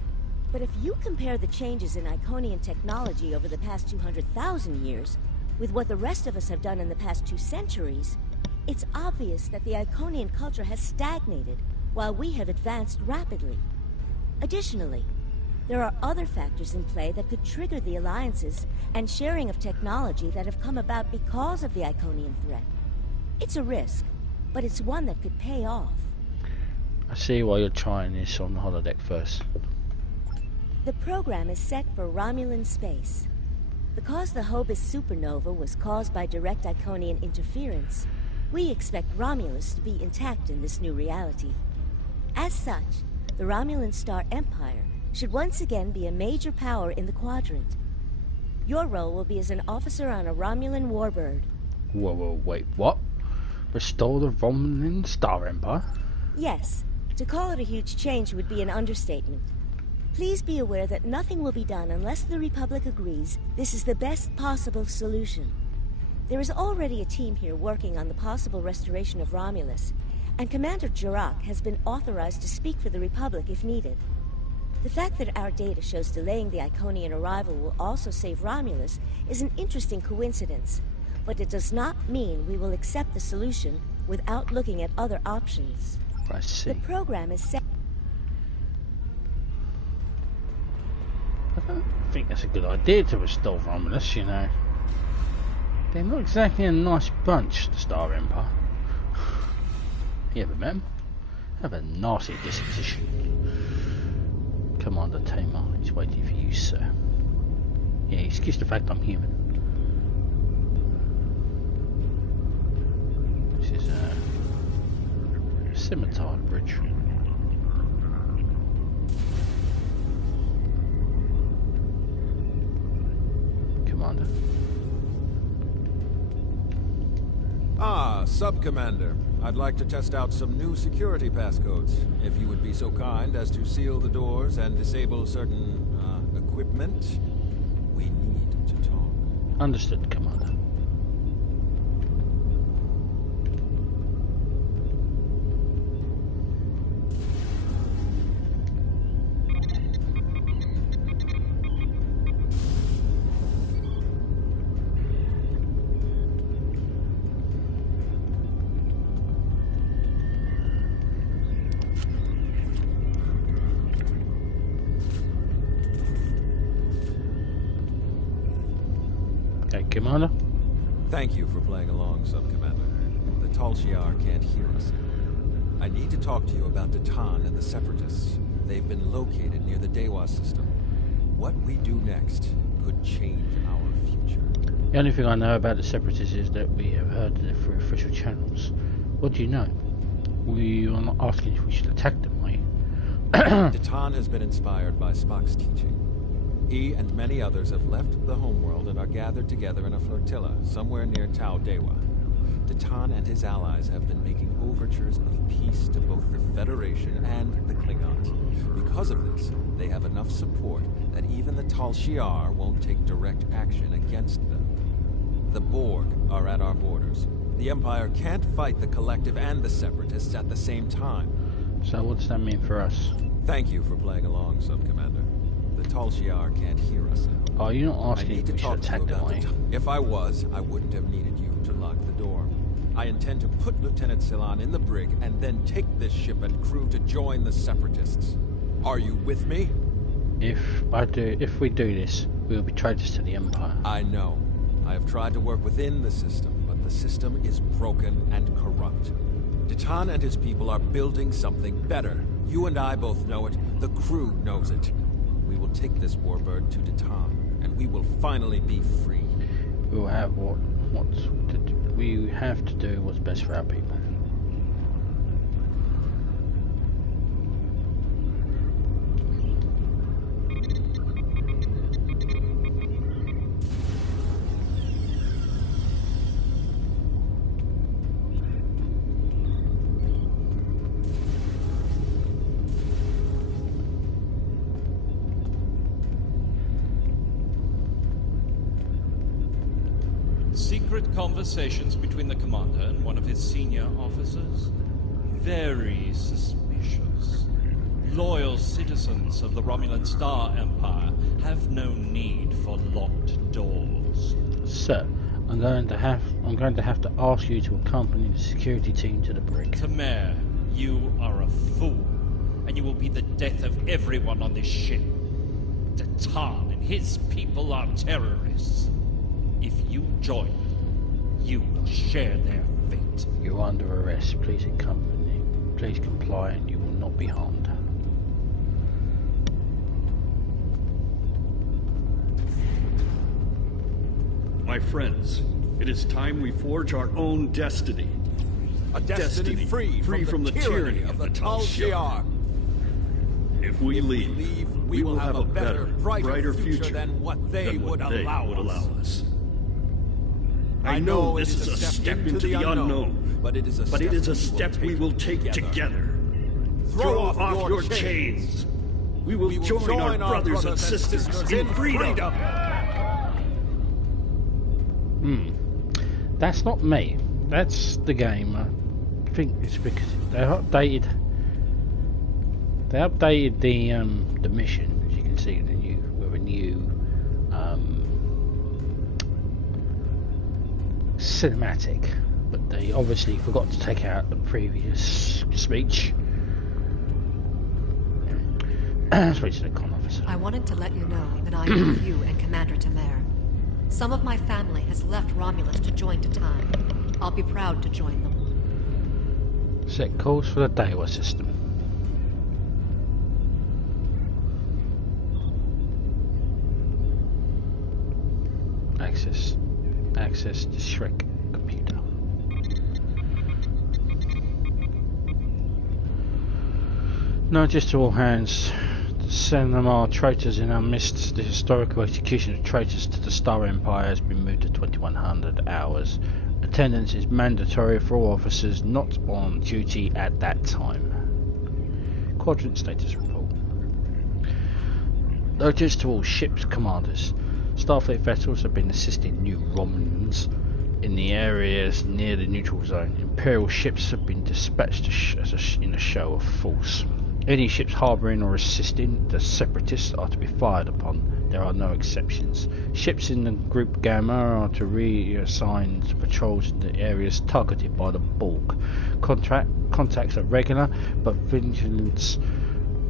but if you compare the changes in Iconian technology over the past 200,000 years with what the rest of us have done in the past 2 centuries, it's obvious that the Iconian culture has stagnated while we have advanced rapidly. Additionally, there are other factors in play that could trigger the alliances and sharing of technology that have come about because of the Iconian threat. It's a risk, but it's one that could pay off. I see why you're trying this on the holodeck first. The program is set for Romulan space. Because the Hobus supernova was caused by direct Iconian interference, we expect Romulus to be intact in this new reality. As such, the Romulan Star Empire should once again be a major power in the quadrant. Your role will be as an officer on a Romulan warbird. Whoa, wait, what? Restore the Romulan Star Empire? Yes. To call it a huge change would be an understatement. Please be aware that nothing will be done unless the Republic agrees this is the best possible solution. There is already a team here working on the possible restoration of Romulus, and Commander Jirak has been authorized to speak for the Republic if needed. The fact that our data shows delaying the Iconian arrival will also save Romulus is an interesting coincidence, but it does not mean we will accept the solution without looking at other options. I see. The program is set. I don't think that's a good idea to restore Romulus, you know. They're not exactly a nice bunch, the Star Empire. You ever met them? Have a nasty disposition. Commander Tamar is waiting for you, sir. Yeah, excuse the fact I'm human. This is a scimitar bridge. Commander. Ah, Sub-Commander. I'd like to test out some new security passcodes, if you would be so kind as to seal the doors and disable certain, equipment. We need Understood, Commander. Commander? Thank you for playing along, Sub-Commander. The Tal Shiar can't hear us now. I need to talk to you about Datan and the Separatists. They've been located near the Dewa system. What we do next could change our future. The only thing I know about the Separatists is that we have heard of it through official channels. What do you know? We are not asking if we should attack them, are you? Datan has been inspired by Spock's teaching. He and many others have left the homeworld and are gathered together in a flotilla somewhere near Tau Dewa. Datan and his allies have been making overtures of peace to both the Federation and the Klingons. Because of this, they have enough support that even the Tal Shiar won't take direct action against them. The Borg are at our borders. The Empire can't fight the Collective and the Separatists at the same time. So what does that mean for us? Thank you for playing along, Sub-Commander. The Tal Shiar can't hear us now. Are you not asking if we should attack them, are you? If I was, I wouldn't have needed you to lock the door. I intend to put Lieutenant Silan in the brig and then take this ship and crew to join the Separatists. Are you with me? If we do this, we will be traitors to the Empire. I know. I have tried to work within the system, but the system is broken and corrupt. Datan and his people are building something better. You and I both know it. The crew knows it. We will take this warbird to Datan, and we will finally be free. We will have we have to do what's best for our people. Secret conversations between the commander and one of his senior officers? Very suspicious. Loyal citizens of the Romulan Star Empire have no need for locked doors. Sir, I'm going to have to ask you to accompany the security team to the brig. Tamer, you are a fool, and you will be the death of everyone on this ship. Datan and his people are terrorists. If you join them, you will share their fate. You are under arrest. Please accompany. Please comply, and you will not be harmed. My friends, it is time we forge our own destiny. A destiny free from the tyranny of the Tal Shiar. If we leave, we will have a better, brighter future than what they would allow us. I know this is a step into the unknown, but it is a step we will take together. Throw off your chains. We will join our brothers and sisters in freedom. That's not me. That's the game. I think it's because they updated the mission, as you can see, with a new cinematic, but they obviously forgot to take out the previous speech. Speech to the con officer. I wanted to let you know that I am with you and Commander Tamer. Some of my family has left Romulus to join Datan. I'll be proud to join them. Set course for the Dewa system. Access the Shrek computer. Notice to all hands. The Senemar traitors in our midst. The historical execution of traitors to the Star Empire has been moved to 2100 hours. Attendance is mandatory for all officers not on duty at that time. Quadrant status report. Notice to all ships commanders. Starfleet vessels have been assisting new Romulans in the areas near the neutral zone. Imperial ships have been dispatched in a show of force. Any ships harbouring or assisting the Separatists are to be fired upon. There are no exceptions. Ships in the Group Gamma are to reassigned to patrols in the areas targeted by the Borg. Contacts are regular, but vigilance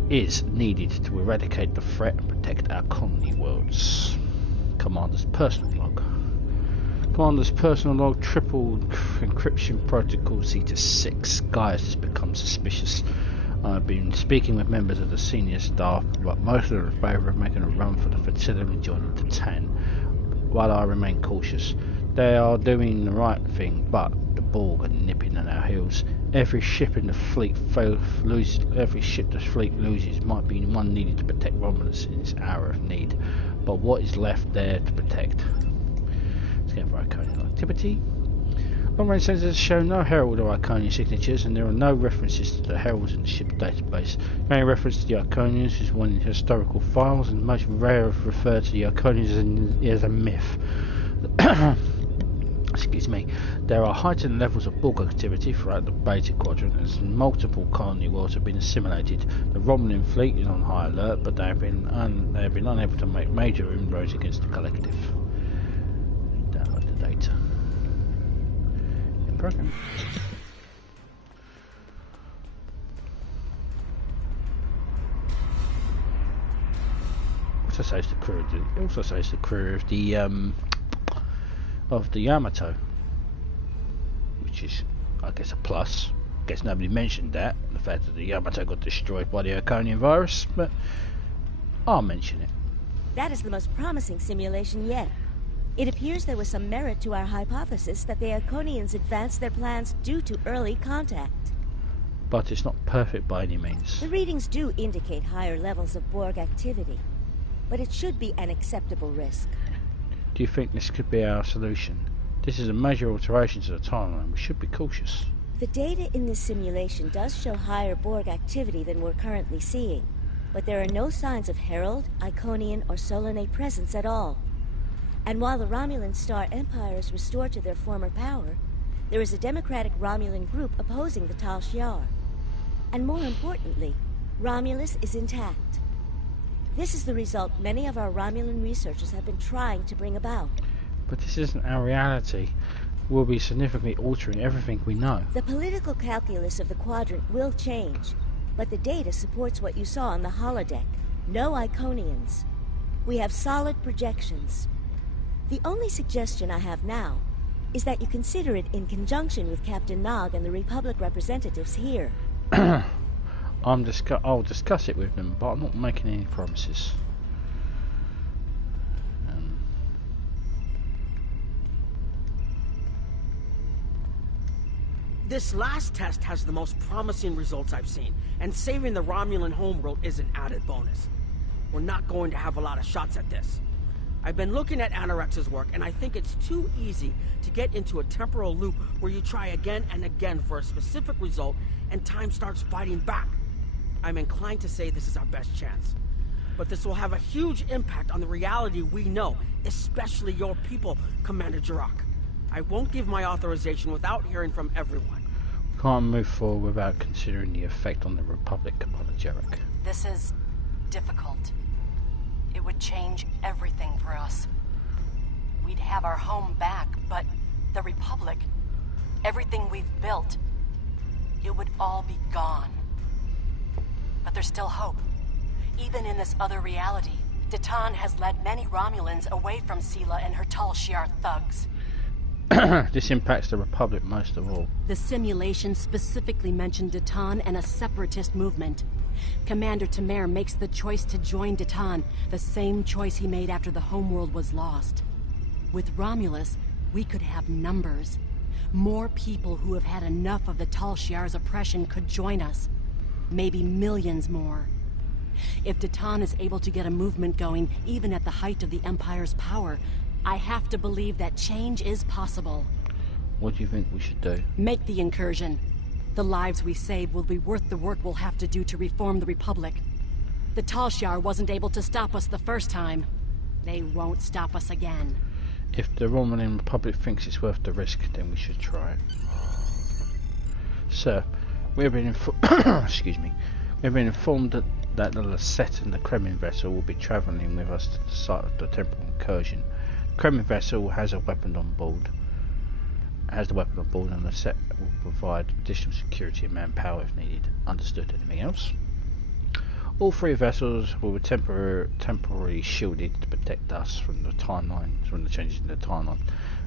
is needed to eradicate the threat and protect our colony worlds. Commander's personal log. Commander's personal log, triple encryption protocol C-6. Gaius has become suspicious. I've been speaking with members of the senior staff, but most of them are in favour of making a run for the flotilla and joining Titan. While I remain cautious, they are doing the right thing, but the Borg are nipping at our heels. Every ship in the fleet loses might be one needed to protect Romulus in this hour of need. But what is left there to protect? Scan for Iconian activity. Long-range sensors show no Herald or Iconian signatures, and there are no references to the Heralds in the ship database. The only reference to the Iconians is one in historical files, and most rare refer to the Iconians as a myth. Excuse me. There are heightened levels of Borg activity throughout the Beta Quadrant, as multiple colony worlds have been assimilated. The Romulan fleet is on high alert, but they have been unable to make major inroads against the collective. Download the data. In program. Also says the crew. It also says the crew of the Yamato, which is, I guess, a plus. I guess nobody mentioned that, the fact that the Yamato got destroyed by the Iconian virus, but I'll mention it. That is the most promising simulation yet. It appears there was some merit to our hypothesis that the Iconians advanced their plans due to early contact. But it's not perfect by any means. The readings do indicate higher levels of Borg activity, but it should be an acceptable risk. Do you think this could be our solution? This is a major alteration to the timeline. We should be cautious. The data in this simulation does show higher Borg activity than we're currently seeing, but there are no signs of Herald, Iconian, or Solanae presence at all. And while the Romulan Star Empire is restored to their former power, there is a democratic Romulan group opposing the Tal Shiar. And more importantly, Romulus is intact. This is the result many of our Romulan researchers have been trying to bring about. But this isn't our reality. We'll be significantly altering everything we know. The political calculus of the Quadrant will change, but the data supports what you saw on the holodeck. No Iconians. We have solid projections. The only suggestion I have now is that you consider it in conjunction with Captain Nog and the Republic representatives here. I'll discuss it with them, but I'm not making any promises. This last test has the most promising results I've seen, and saving the Romulan homeworld is an added bonus. We're not going to have a lot of shots at this. I've been looking at Anorex's work, and I think it's too easy to get into a temporal loop where you try again and again for a specific result, and time starts fighting back. I'm inclined to say this is our best chance. But this will have a huge impact on the reality we know, especially your people, Commander Jirok. I won't give my authorization without hearing from everyone. We can't move forward without considering the effect on the Republic, Commander Jirok. This is difficult. It would change everything for us. We'd have our home back, but the Republic, everything we've built, it would all be gone. But there's still hope. Even in this other reality, Titan has led many Romulans away from Sela and her Tal Shiar thugs. This impacts the Republic most of all. The simulation specifically mentioned Titan and a separatist movement. Commander Tamer makes the choice to join Titan, the same choice he made after the homeworld was lost. With Romulus, we could have numbers. More people who have had enough of the Tal Shiar's oppression could join us. Maybe millions more. If Titan is able to get a movement going, even at the height of the Empire's power, I have to believe that change is possible. What do you think we should do? Make the incursion. The lives we save will be worth the work we'll have to do to reform the Republic. The Tal Shiar wasn't able to stop us the first time. They won't stop us again. If the Romulan Republic thinks it's worth the risk, then we should try it. Sir, we have been excuse me. We have been informed that the Lassette and the Kremlin vessel will be travelling with us to the site of the temporal incursion. The Kremlin vessel has a weapon on board. And the Lassette will provide additional security and manpower if needed. Understood. Anything else? All three vessels will be temporarily shielded to protect us from the timelines, from the changes in the timeline.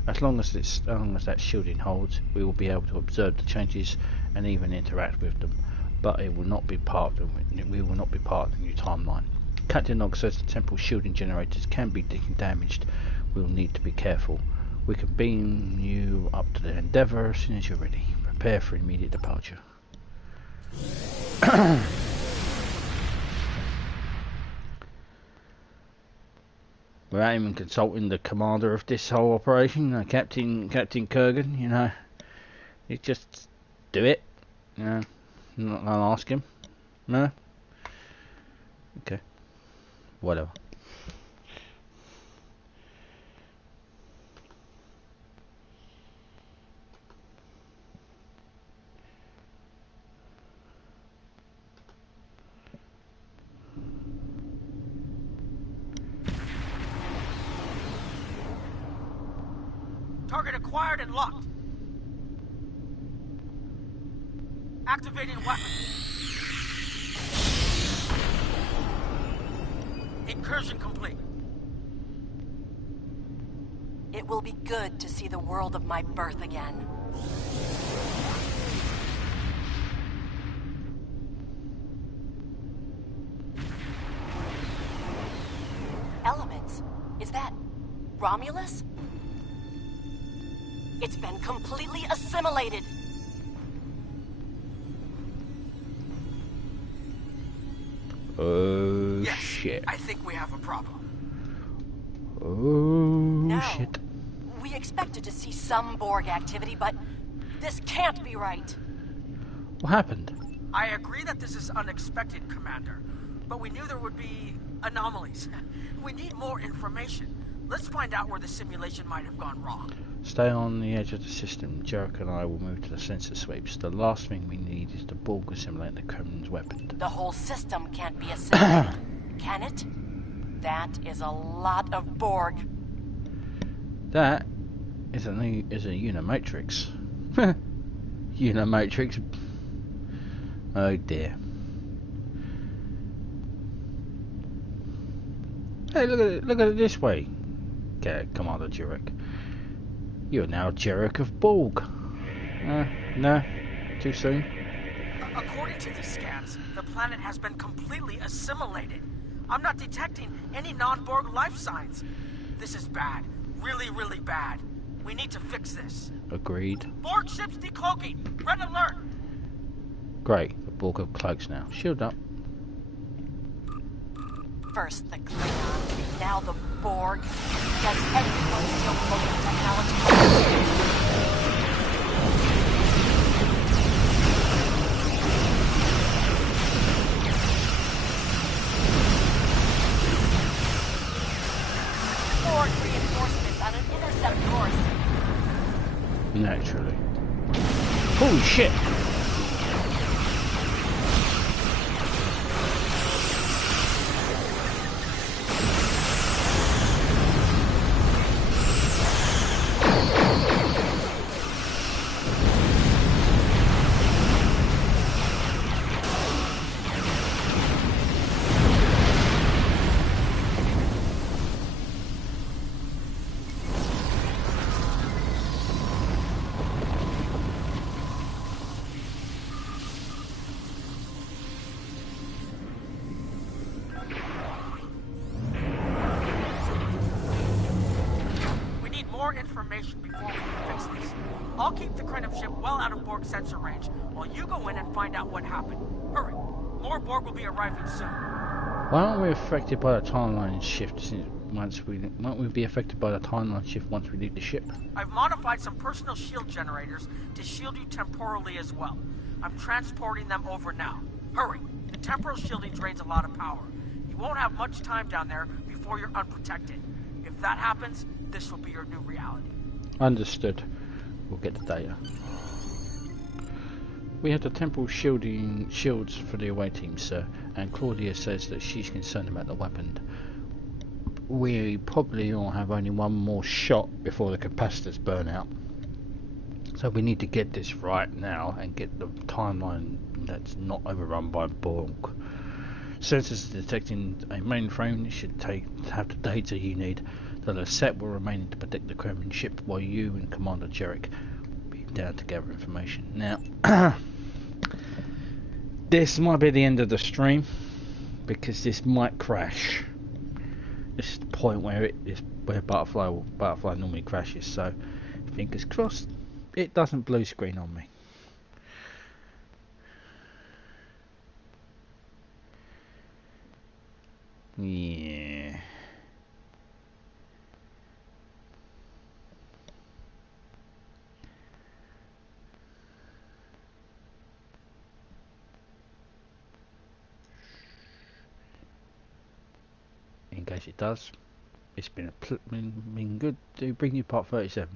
As long as that shielding holds, we will be able to observe the changes and even interact with them. But it will not be part of the new timeline. Captain Nog says the temporal shielding generators can be damaged. We will need to be careful. We can beam you up to the Endeavour as soon as you're ready. Prepare for immediate departure. Without even consulting the commander of this whole operation, Captain Kurgan, you know, you just do it. You know, I'm not gonna ask him. No. Okay. Whatever. Target acquired and locked. Activating weapon. Incursion complete. It will be good to see the world of my birth again. Elements? Is that Romulus? It's been completely assimilated. Oh, yes, shit. I think we have a problem. Oh, shit. We expected to see some Borg activity, but this can't be right. What happened? I agree that this is unexpected, Commander, but we knew there would be anomalies. We need more information. Let's find out where the simulation might have gone wrong. Stay on the edge of the system. Jarek and I will move to the sensor sweeps. The last thing we need is the Borg assimilate the Kremlin's weapon. The whole system can't be assimilated, can it? That is a lot of Borg. That is a Unimatrix. Unimatrix. Oh dear. Hey, look at it this way. Okay, Commander Jarek. You're now Jarek of Borg. No, too soon. According to these scans, the planet has been completely assimilated. I'm not detecting any non-Borg life signs. This is bad. Really, really bad. We need to fix this. Agreed. Borg ships decloaking. Red alert. Great. The Borg have cloaks now. Shield up. First the Klingons, now the Borg. Does everyone still cloaking technology? Borg reinforcements on an intercept course. Naturally. Holy shit! Information before we can fix this. I'll keep the Krenim ship well out of Borg sensor range while you go in and find out what happened. Hurry. More Borg will be arriving soon. Why aren't we affected by the timeline shift won't we be affected by the timeline shift once we leave the ship? I've modified some personal shield generators to shield you temporally as well. I'm transporting them over now. Hurry. The temporal shielding drains a lot of power. You You won't have much time down there before you're unprotected. If that happens, this will be your new reality. Understood. We'll get the data. We have the temple shields for the away team, sir, and Claudia says that she's concerned about the weapon. We probably all have only one more shot before the capacitors burn out. So we need to get this right now and get the timeline that's not overrun by Borg. Sensors detecting a mainframe should have the data you need. The set will remain to protect the Kremlin ship while you and Commander Jarek be down to gather information. Now, this might be the end of the stream because this might crash. This is the point where where Butterfly normally crashes. So, fingers crossed, it doesn't blue screen on me. Yeah. In case it does, it's been good to bring you part 37.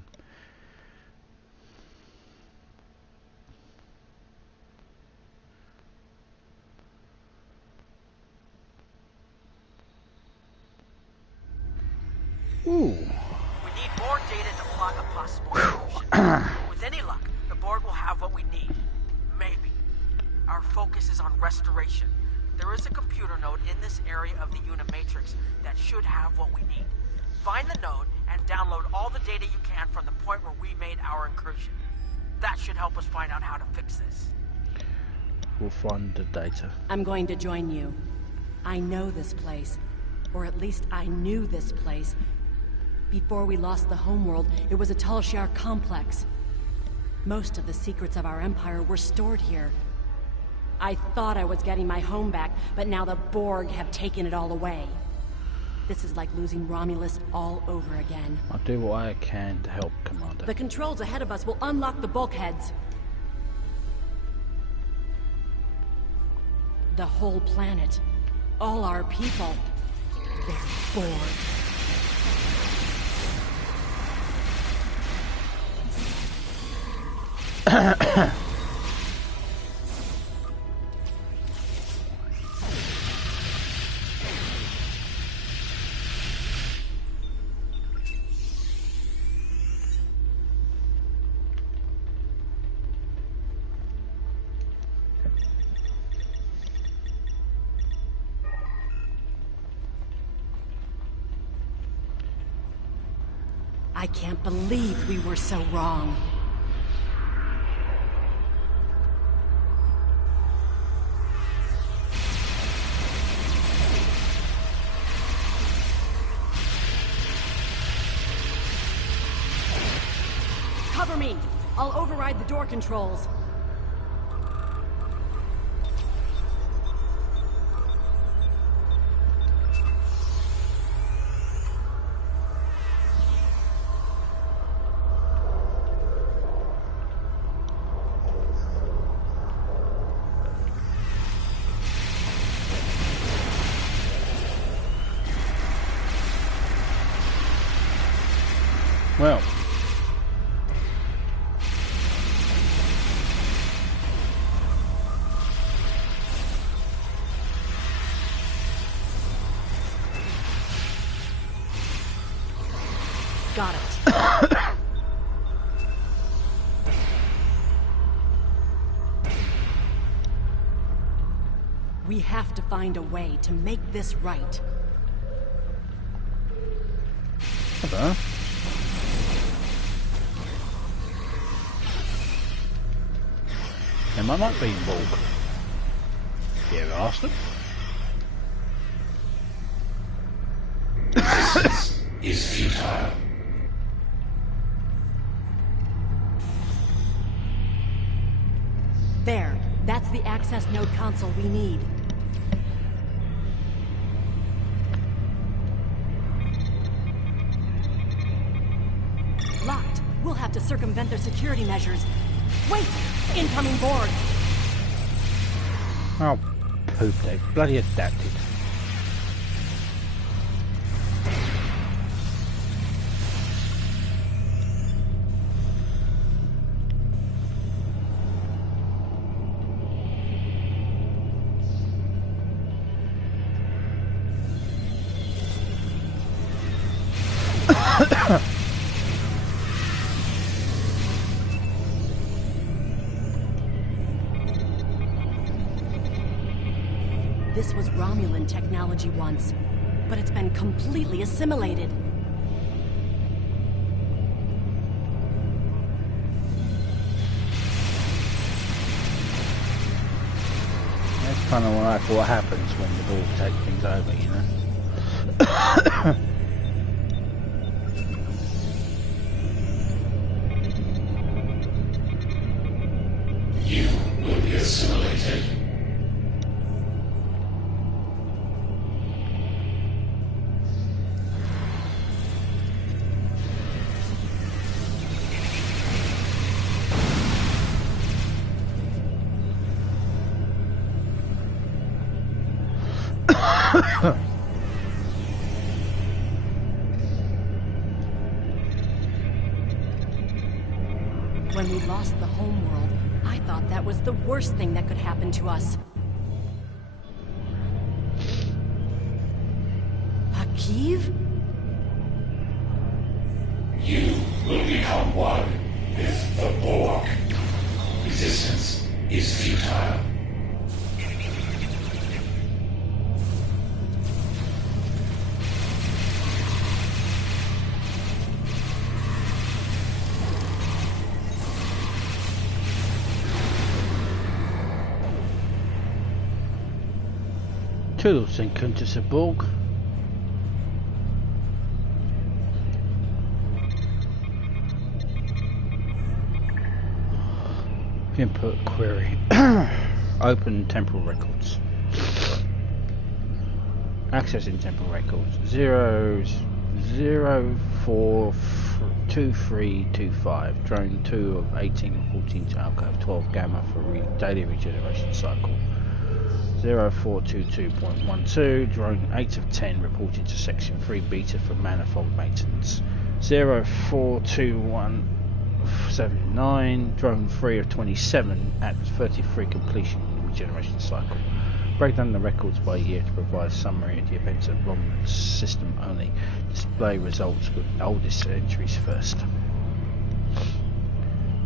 Ooh. We need more data to plot a possible solution. With any luck, the Borg will have what we need. Maybe. Our focus is on restoration. There is a computer node in this area of the Unimatrix that should have what we need. Find the node and download all the data you can from the point where we made our incursion. That should help us find out how to fix this. We'll find the data. I'm going to join you. I know this place. Or at least I knew this place. Before we lost the homeworld, it was a Tal Shiar complex. Most of the secrets of our empire were stored here. I thought I was getting my home back, but now the Borg have taken it all away. This is like losing Romulus all over again. I'll do what I can to help, Commander. The controls ahead of us will unlock the bulkheads. The whole planet. All our people. They're Borg. I can't believe we were so wrong. Cover me! I'll override the door controls. Well. Got it. We have to find a way to make this right. Hello. Am I not being Borg? You ever asked them? Resistance is futile. There. That's the access node console we need. Locked. We'll have to circumvent their security measures. Wait! Incoming Borg! Oh, poop, they bloody adapted. This was Romulan technology once, but it's been completely assimilated. That's kind of like what happens when the Borg take things over, you know? You will be assimilated. When we lost the homeworld, I thought that was the worst thing that could happen to us. Akiv? You will become one with the Borg. Resistance is futile. Toodles, incursion Borg. Input query. Open temporal records. Accessing temporal records. 004325. Drone 2 of 18 reporting to Alcove 12 Gamma for daily regeneration cycle. 0422.12, drone 8 of 10 reported to section 3 beta for manifold maintenance. 042179, drone 3 of 27 at 33 completion regeneration cycle. Break down the records by year to provide a summary of the events of Romulus system only. Display results with oldest entries first.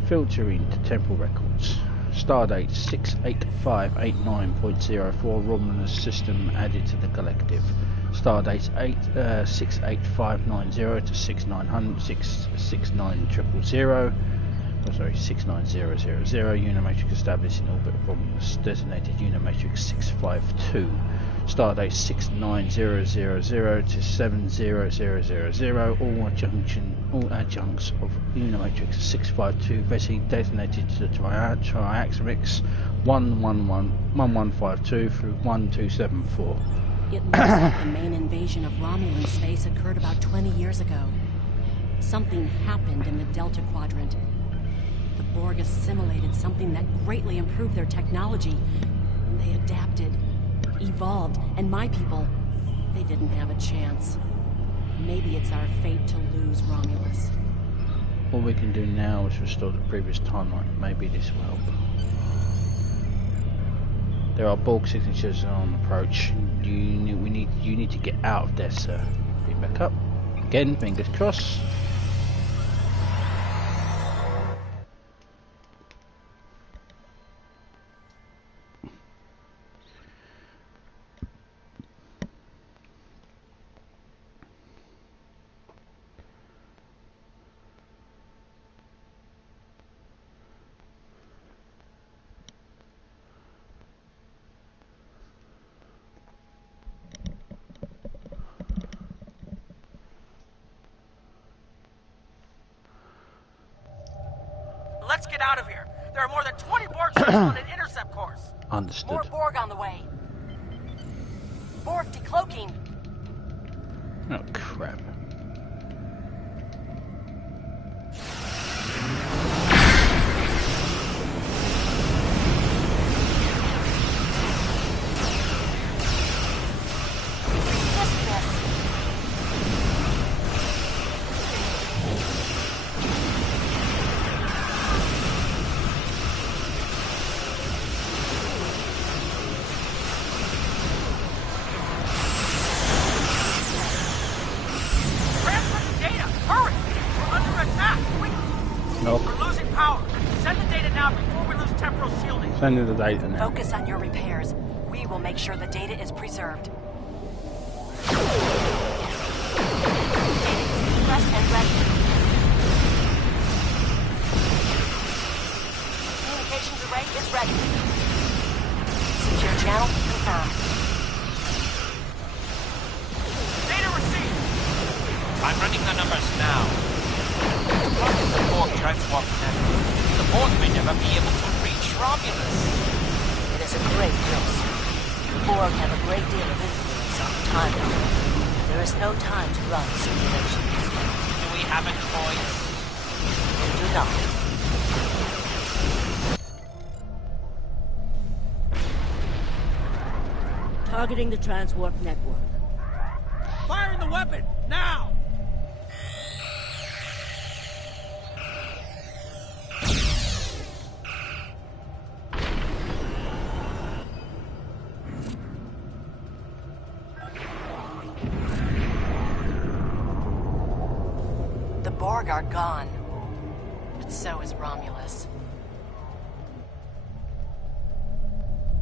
Filtering to temporal records. Stardate 68589.04, Romulus system added to the collective. Stardate 68590 to 69000. 69000, Unimatrix established in orbit of Romulus, designated Unimatrix 652. Stardate 69000 to 70000. All adjuncts of Unimatrix 652, Vessi designated to Triaximix 1152 through 1274. It looks like the main invasion of Romulan space occurred about 20 years ago. Something happened in the Delta Quadrant. The Borg assimilated something that greatly improved their technology. They adapted, evolved, and my people, they didn't have a chance. Maybe it's our fate to lose Romulus. All we can do now is restore the previous timeline. Maybe this will help. There are Borg signatures on approach. You need to get out of there, sir. Be back up. Again, fingers crossed. Let's get out of here. There are more than 20 Borg ships on an intercept course. Understood. More Borg on the way. Borg decloaking. Oh crap. No. We're losing power. Send the data now before we lose temporal shielding. Send in the data now. Focus on your repairs. We will make sure the data is preserved. Data is compressed and ready. Communications array is ready. Secure channel confirmed. Data received. I'm running the numbers now. Part of the Borg transport network. The Borg may never be able to reach Romulus. It is a great risk. The Borg have a great deal of influence on the timeline. There is no time to run simulations. Do we have a choice? We do not. Targeting the transwarp network. Firing the weapon, now! The Borg are gone. But so is Romulus.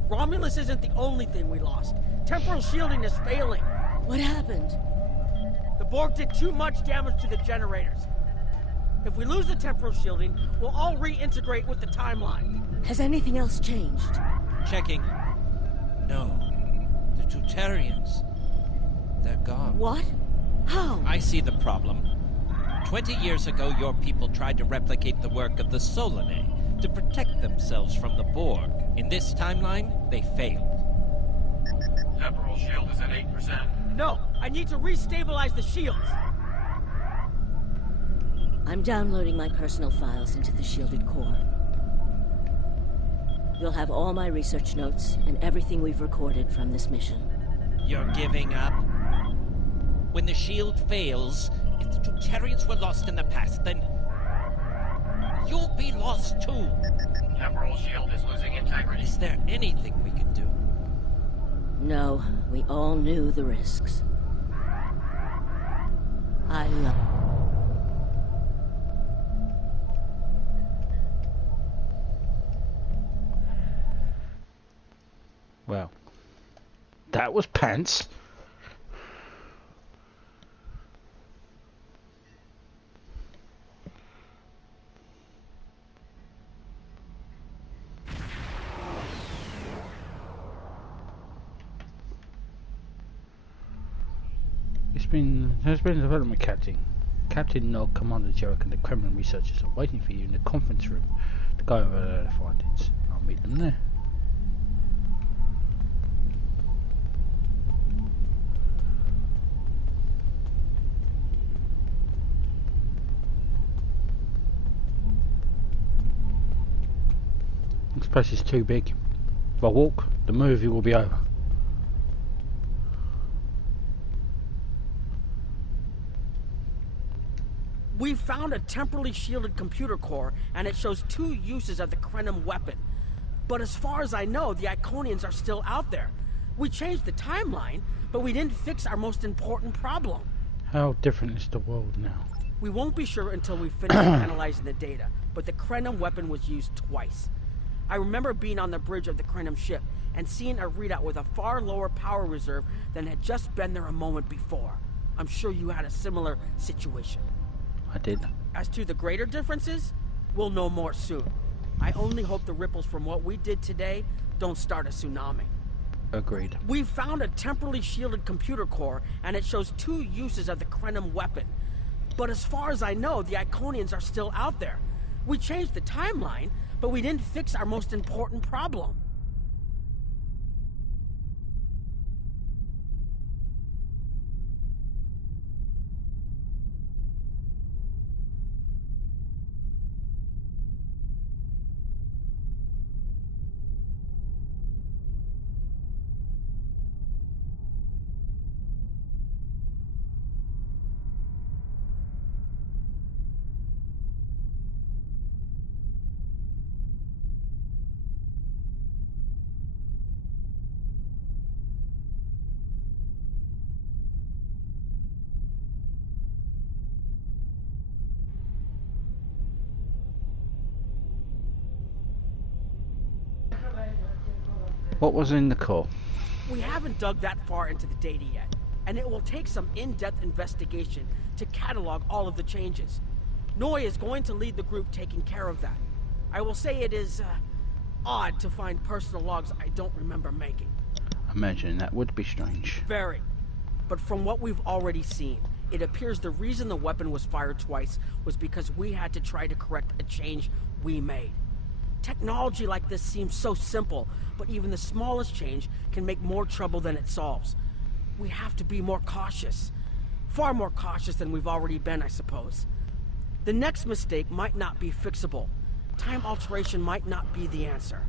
Romulus isn't the only thing we lost. Temporal shielding is failing. What happened? The Borg did too much damage to the generators. If we lose the temporal shielding, we'll all reintegrate with the timeline. Has anything else changed? Checking. No. The Tutarians. They're gone. What? How? I see the problem. 20 years ago, your people tried to replicate the work of the Solanae to protect themselves from the Borg. In this timeline, they failed. Temporal shield is at 8%. No, I need to restabilize the shields. I'm downloading my personal files into the shielded core. You'll have all my research notes and everything we've recorded from this mission. You're giving up? When the shield fails, if the Tutarians were lost in the past, then you'll be lost too. Temporal shield is losing integrity. Is there anything we can do? No, we all knew the risks. I love... Well, that was pants. There's been a development, Captain. Captain Nog, Commander Jarek, and the Kremlin researchers are waiting for you in the conference room to go over their findings. I'll meet them there. This place is too big. If I walk, the movie will be over. We found a temporally shielded computer core, and it shows 2 uses of the Krenim weapon. But as far as I know, the Iconians are still out there. We changed the timeline, but we didn't fix our most important problem. How different is the world now? We won't be sure until we finish analyzing the data, but the Krenim weapon was used twice. I remember being on the bridge of the Krenim ship and seeing a readout with a far lower power reserve than had just been there a moment before. I'm sure you had a similar situation. I did. As to the greater differences, we'll know more soon. I only hope the ripples from what we did today don't start a tsunami. Agreed. We found a temporally shielded computer core, and it shows 2 uses of the Krenim weapon. But as far as I know, the Iconians are still out there. We changed the timeline, but we didn't fix our most important problem. What was in the core? We haven't dug that far into the data yet, and it will take some in-depth investigation to catalog all of the changes. Noi is going to lead the group taking care of that. I will say it is odd to find personal logs I don't remember making. Imagine that would be strange. Very. But from what we've already seen, it appears the reason the weapon was fired twice was because we had to try to correct a change we made. Technology like this seems so simple, but even the smallest change can make more trouble than it solves. We have to be more cautious. Far more cautious than we've already been, I suppose. The next mistake might not be fixable. Time alteration might not be the answer.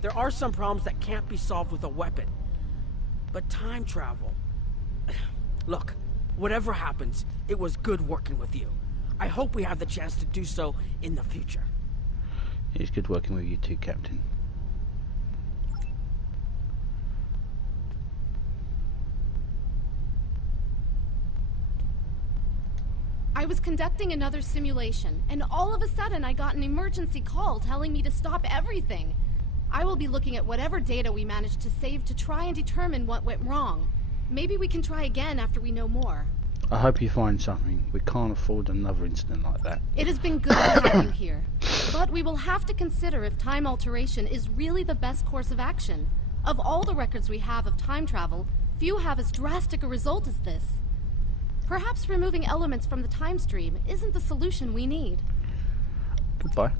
There are some problems that can't be solved with a weapon. But time travel... Look, whatever happens, it was good working with you. I hope we have the chance to do so in the future. It's good working with you too, Captain. I was conducting another simulation, and all of a sudden I got an emergency call telling me to stop everything. I will be looking at whatever data we managed to save to try and determine what went wrong. Maybe we can try again after we know more. I hope you find something. We can't afford another incident like that. It has been good to have you here, but we will have to consider if time alteration is really the best course of action. Of all the records we have of time travel, few have as drastic a result as this. Perhaps removing elements from the time stream isn't the solution we need. Goodbye.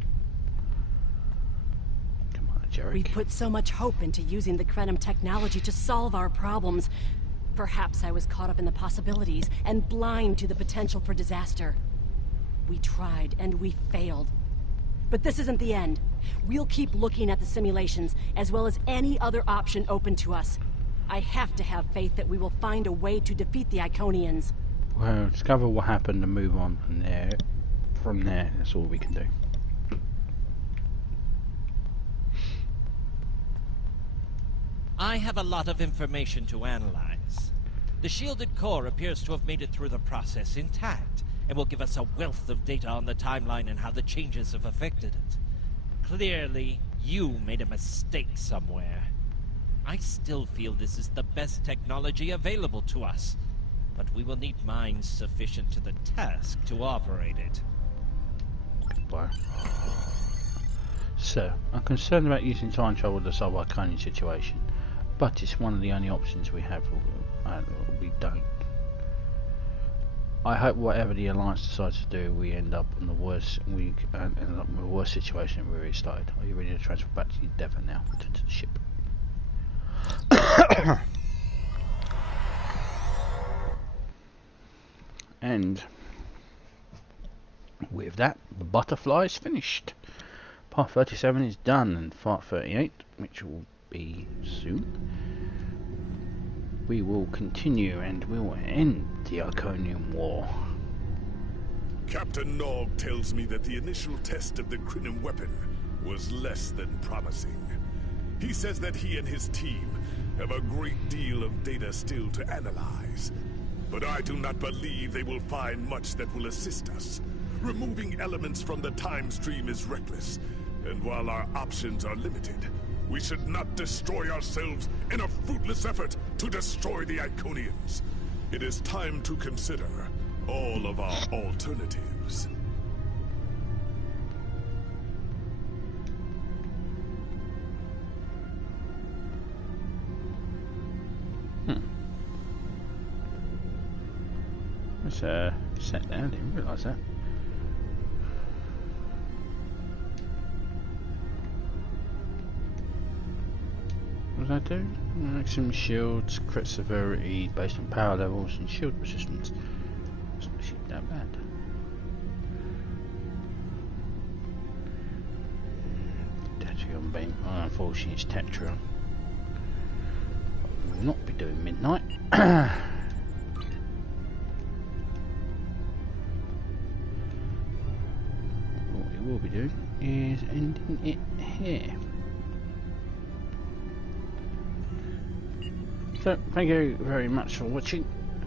Come on, Jerry. We put so much hope into using the Krenim technology to solve our problems. Perhaps I was caught up in the possibilities and blind to the potential for disaster. We tried and we failed. But this isn't the end. We'll keep looking at the simulations as well as any other option open to us. I have to have faith that we will find a way to defeat the Iconians. Well, discover what happened and move on, and from there, that's all we can do. I have a lot of information to analyze. The shielded core appears to have made it through the process intact, and will give us a wealth of data on the timeline and how the changes have affected it. Clearly, you made a mistake somewhere. I still feel this is the best technology available to us, but we will need minds sufficient to the task to operate it. Goodbye. Sir, I'm concerned about using time travel to solve our Iconian situation, but it's one of the only options we have, and we don't. I hope whatever the Alliance decides to do, we end up in the worst. We end up in the worst situation we already started. Are you ready to transfer back to your Endeavour now? Return to the ship. And with that, the butterfly is finished. Part 37 is done, and part 38, which will be soon, we will continue and we will end the Iconian War. Captain Nog tells me that the initial test of the Krenim weapon was less than promising. He says that he and his team have a great deal of data still to analyze. But I do not believe they will find much that will assist us. Removing elements from the time stream is reckless, and while our options are limited, we should not destroy ourselves in a fruitless effort to destroy the Iconians. It is time to consider all of our alternatives. Let's set there, I didn't realise that. What does that do? Maximum shields, crit severity based on power levels and shield resistance. It's not actually that bad. Tetrion beam. Oh, unfortunately it's Tetrion. We will not be doing midnight. What we will be doing is ending it here. So, thank you very much for watching,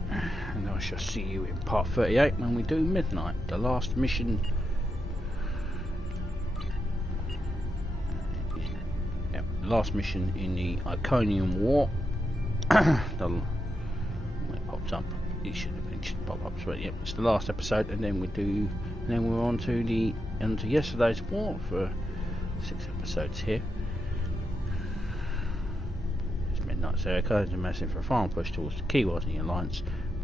and I shall see you in part 38 when we do Midnight, the last mission. Yep, last mission in the Iconian War. When it pops up, it should eventually pop up. So yeah, it's the last episode, and then we're on to yesterday's war for 6 episodes here. It's midnight, so occurs a massive for farm push towards the keywords in the alliance.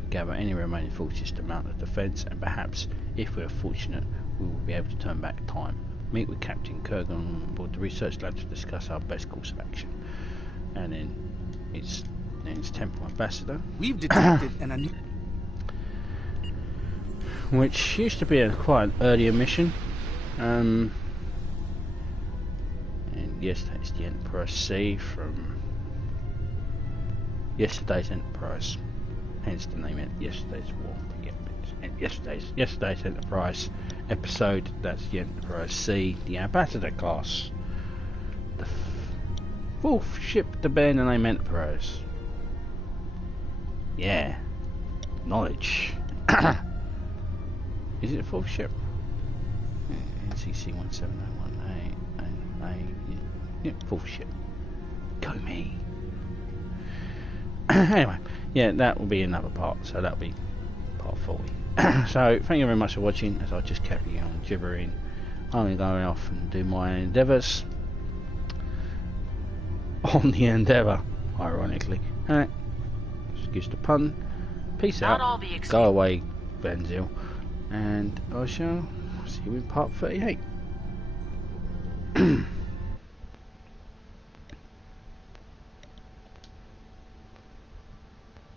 Gather any remaining forces to mount a defence, and perhaps, if we are fortunate, we will be able to turn back time. Meet with Captain Kurgan on board the research lab to discuss our best course of action. And then it's Temple Ambassador. We've detected which used to be quite an earlier mission. And yes, that's the Enterprise C from yesterday's Enterprise. Hence the name of yesterday's war. Yesterday's Enterprise episode. That's the Enterprise C, the Ambassador class, the 4th ship to bear the name Enterprise. Yeah, knowledge. Is it a 4th ship? NCC 17018. Yeah, 4th ship. Go me. Anyway, yeah, that will be another part, so that'll be part 40. So, thank you very much for watching, as I just kept you on gibbering. I'm going to go off and do my endeavours. On the Endeavour, ironically. Alright, excuse the pun. Peace out. Go away, Benzil. And I shall see you in part 38.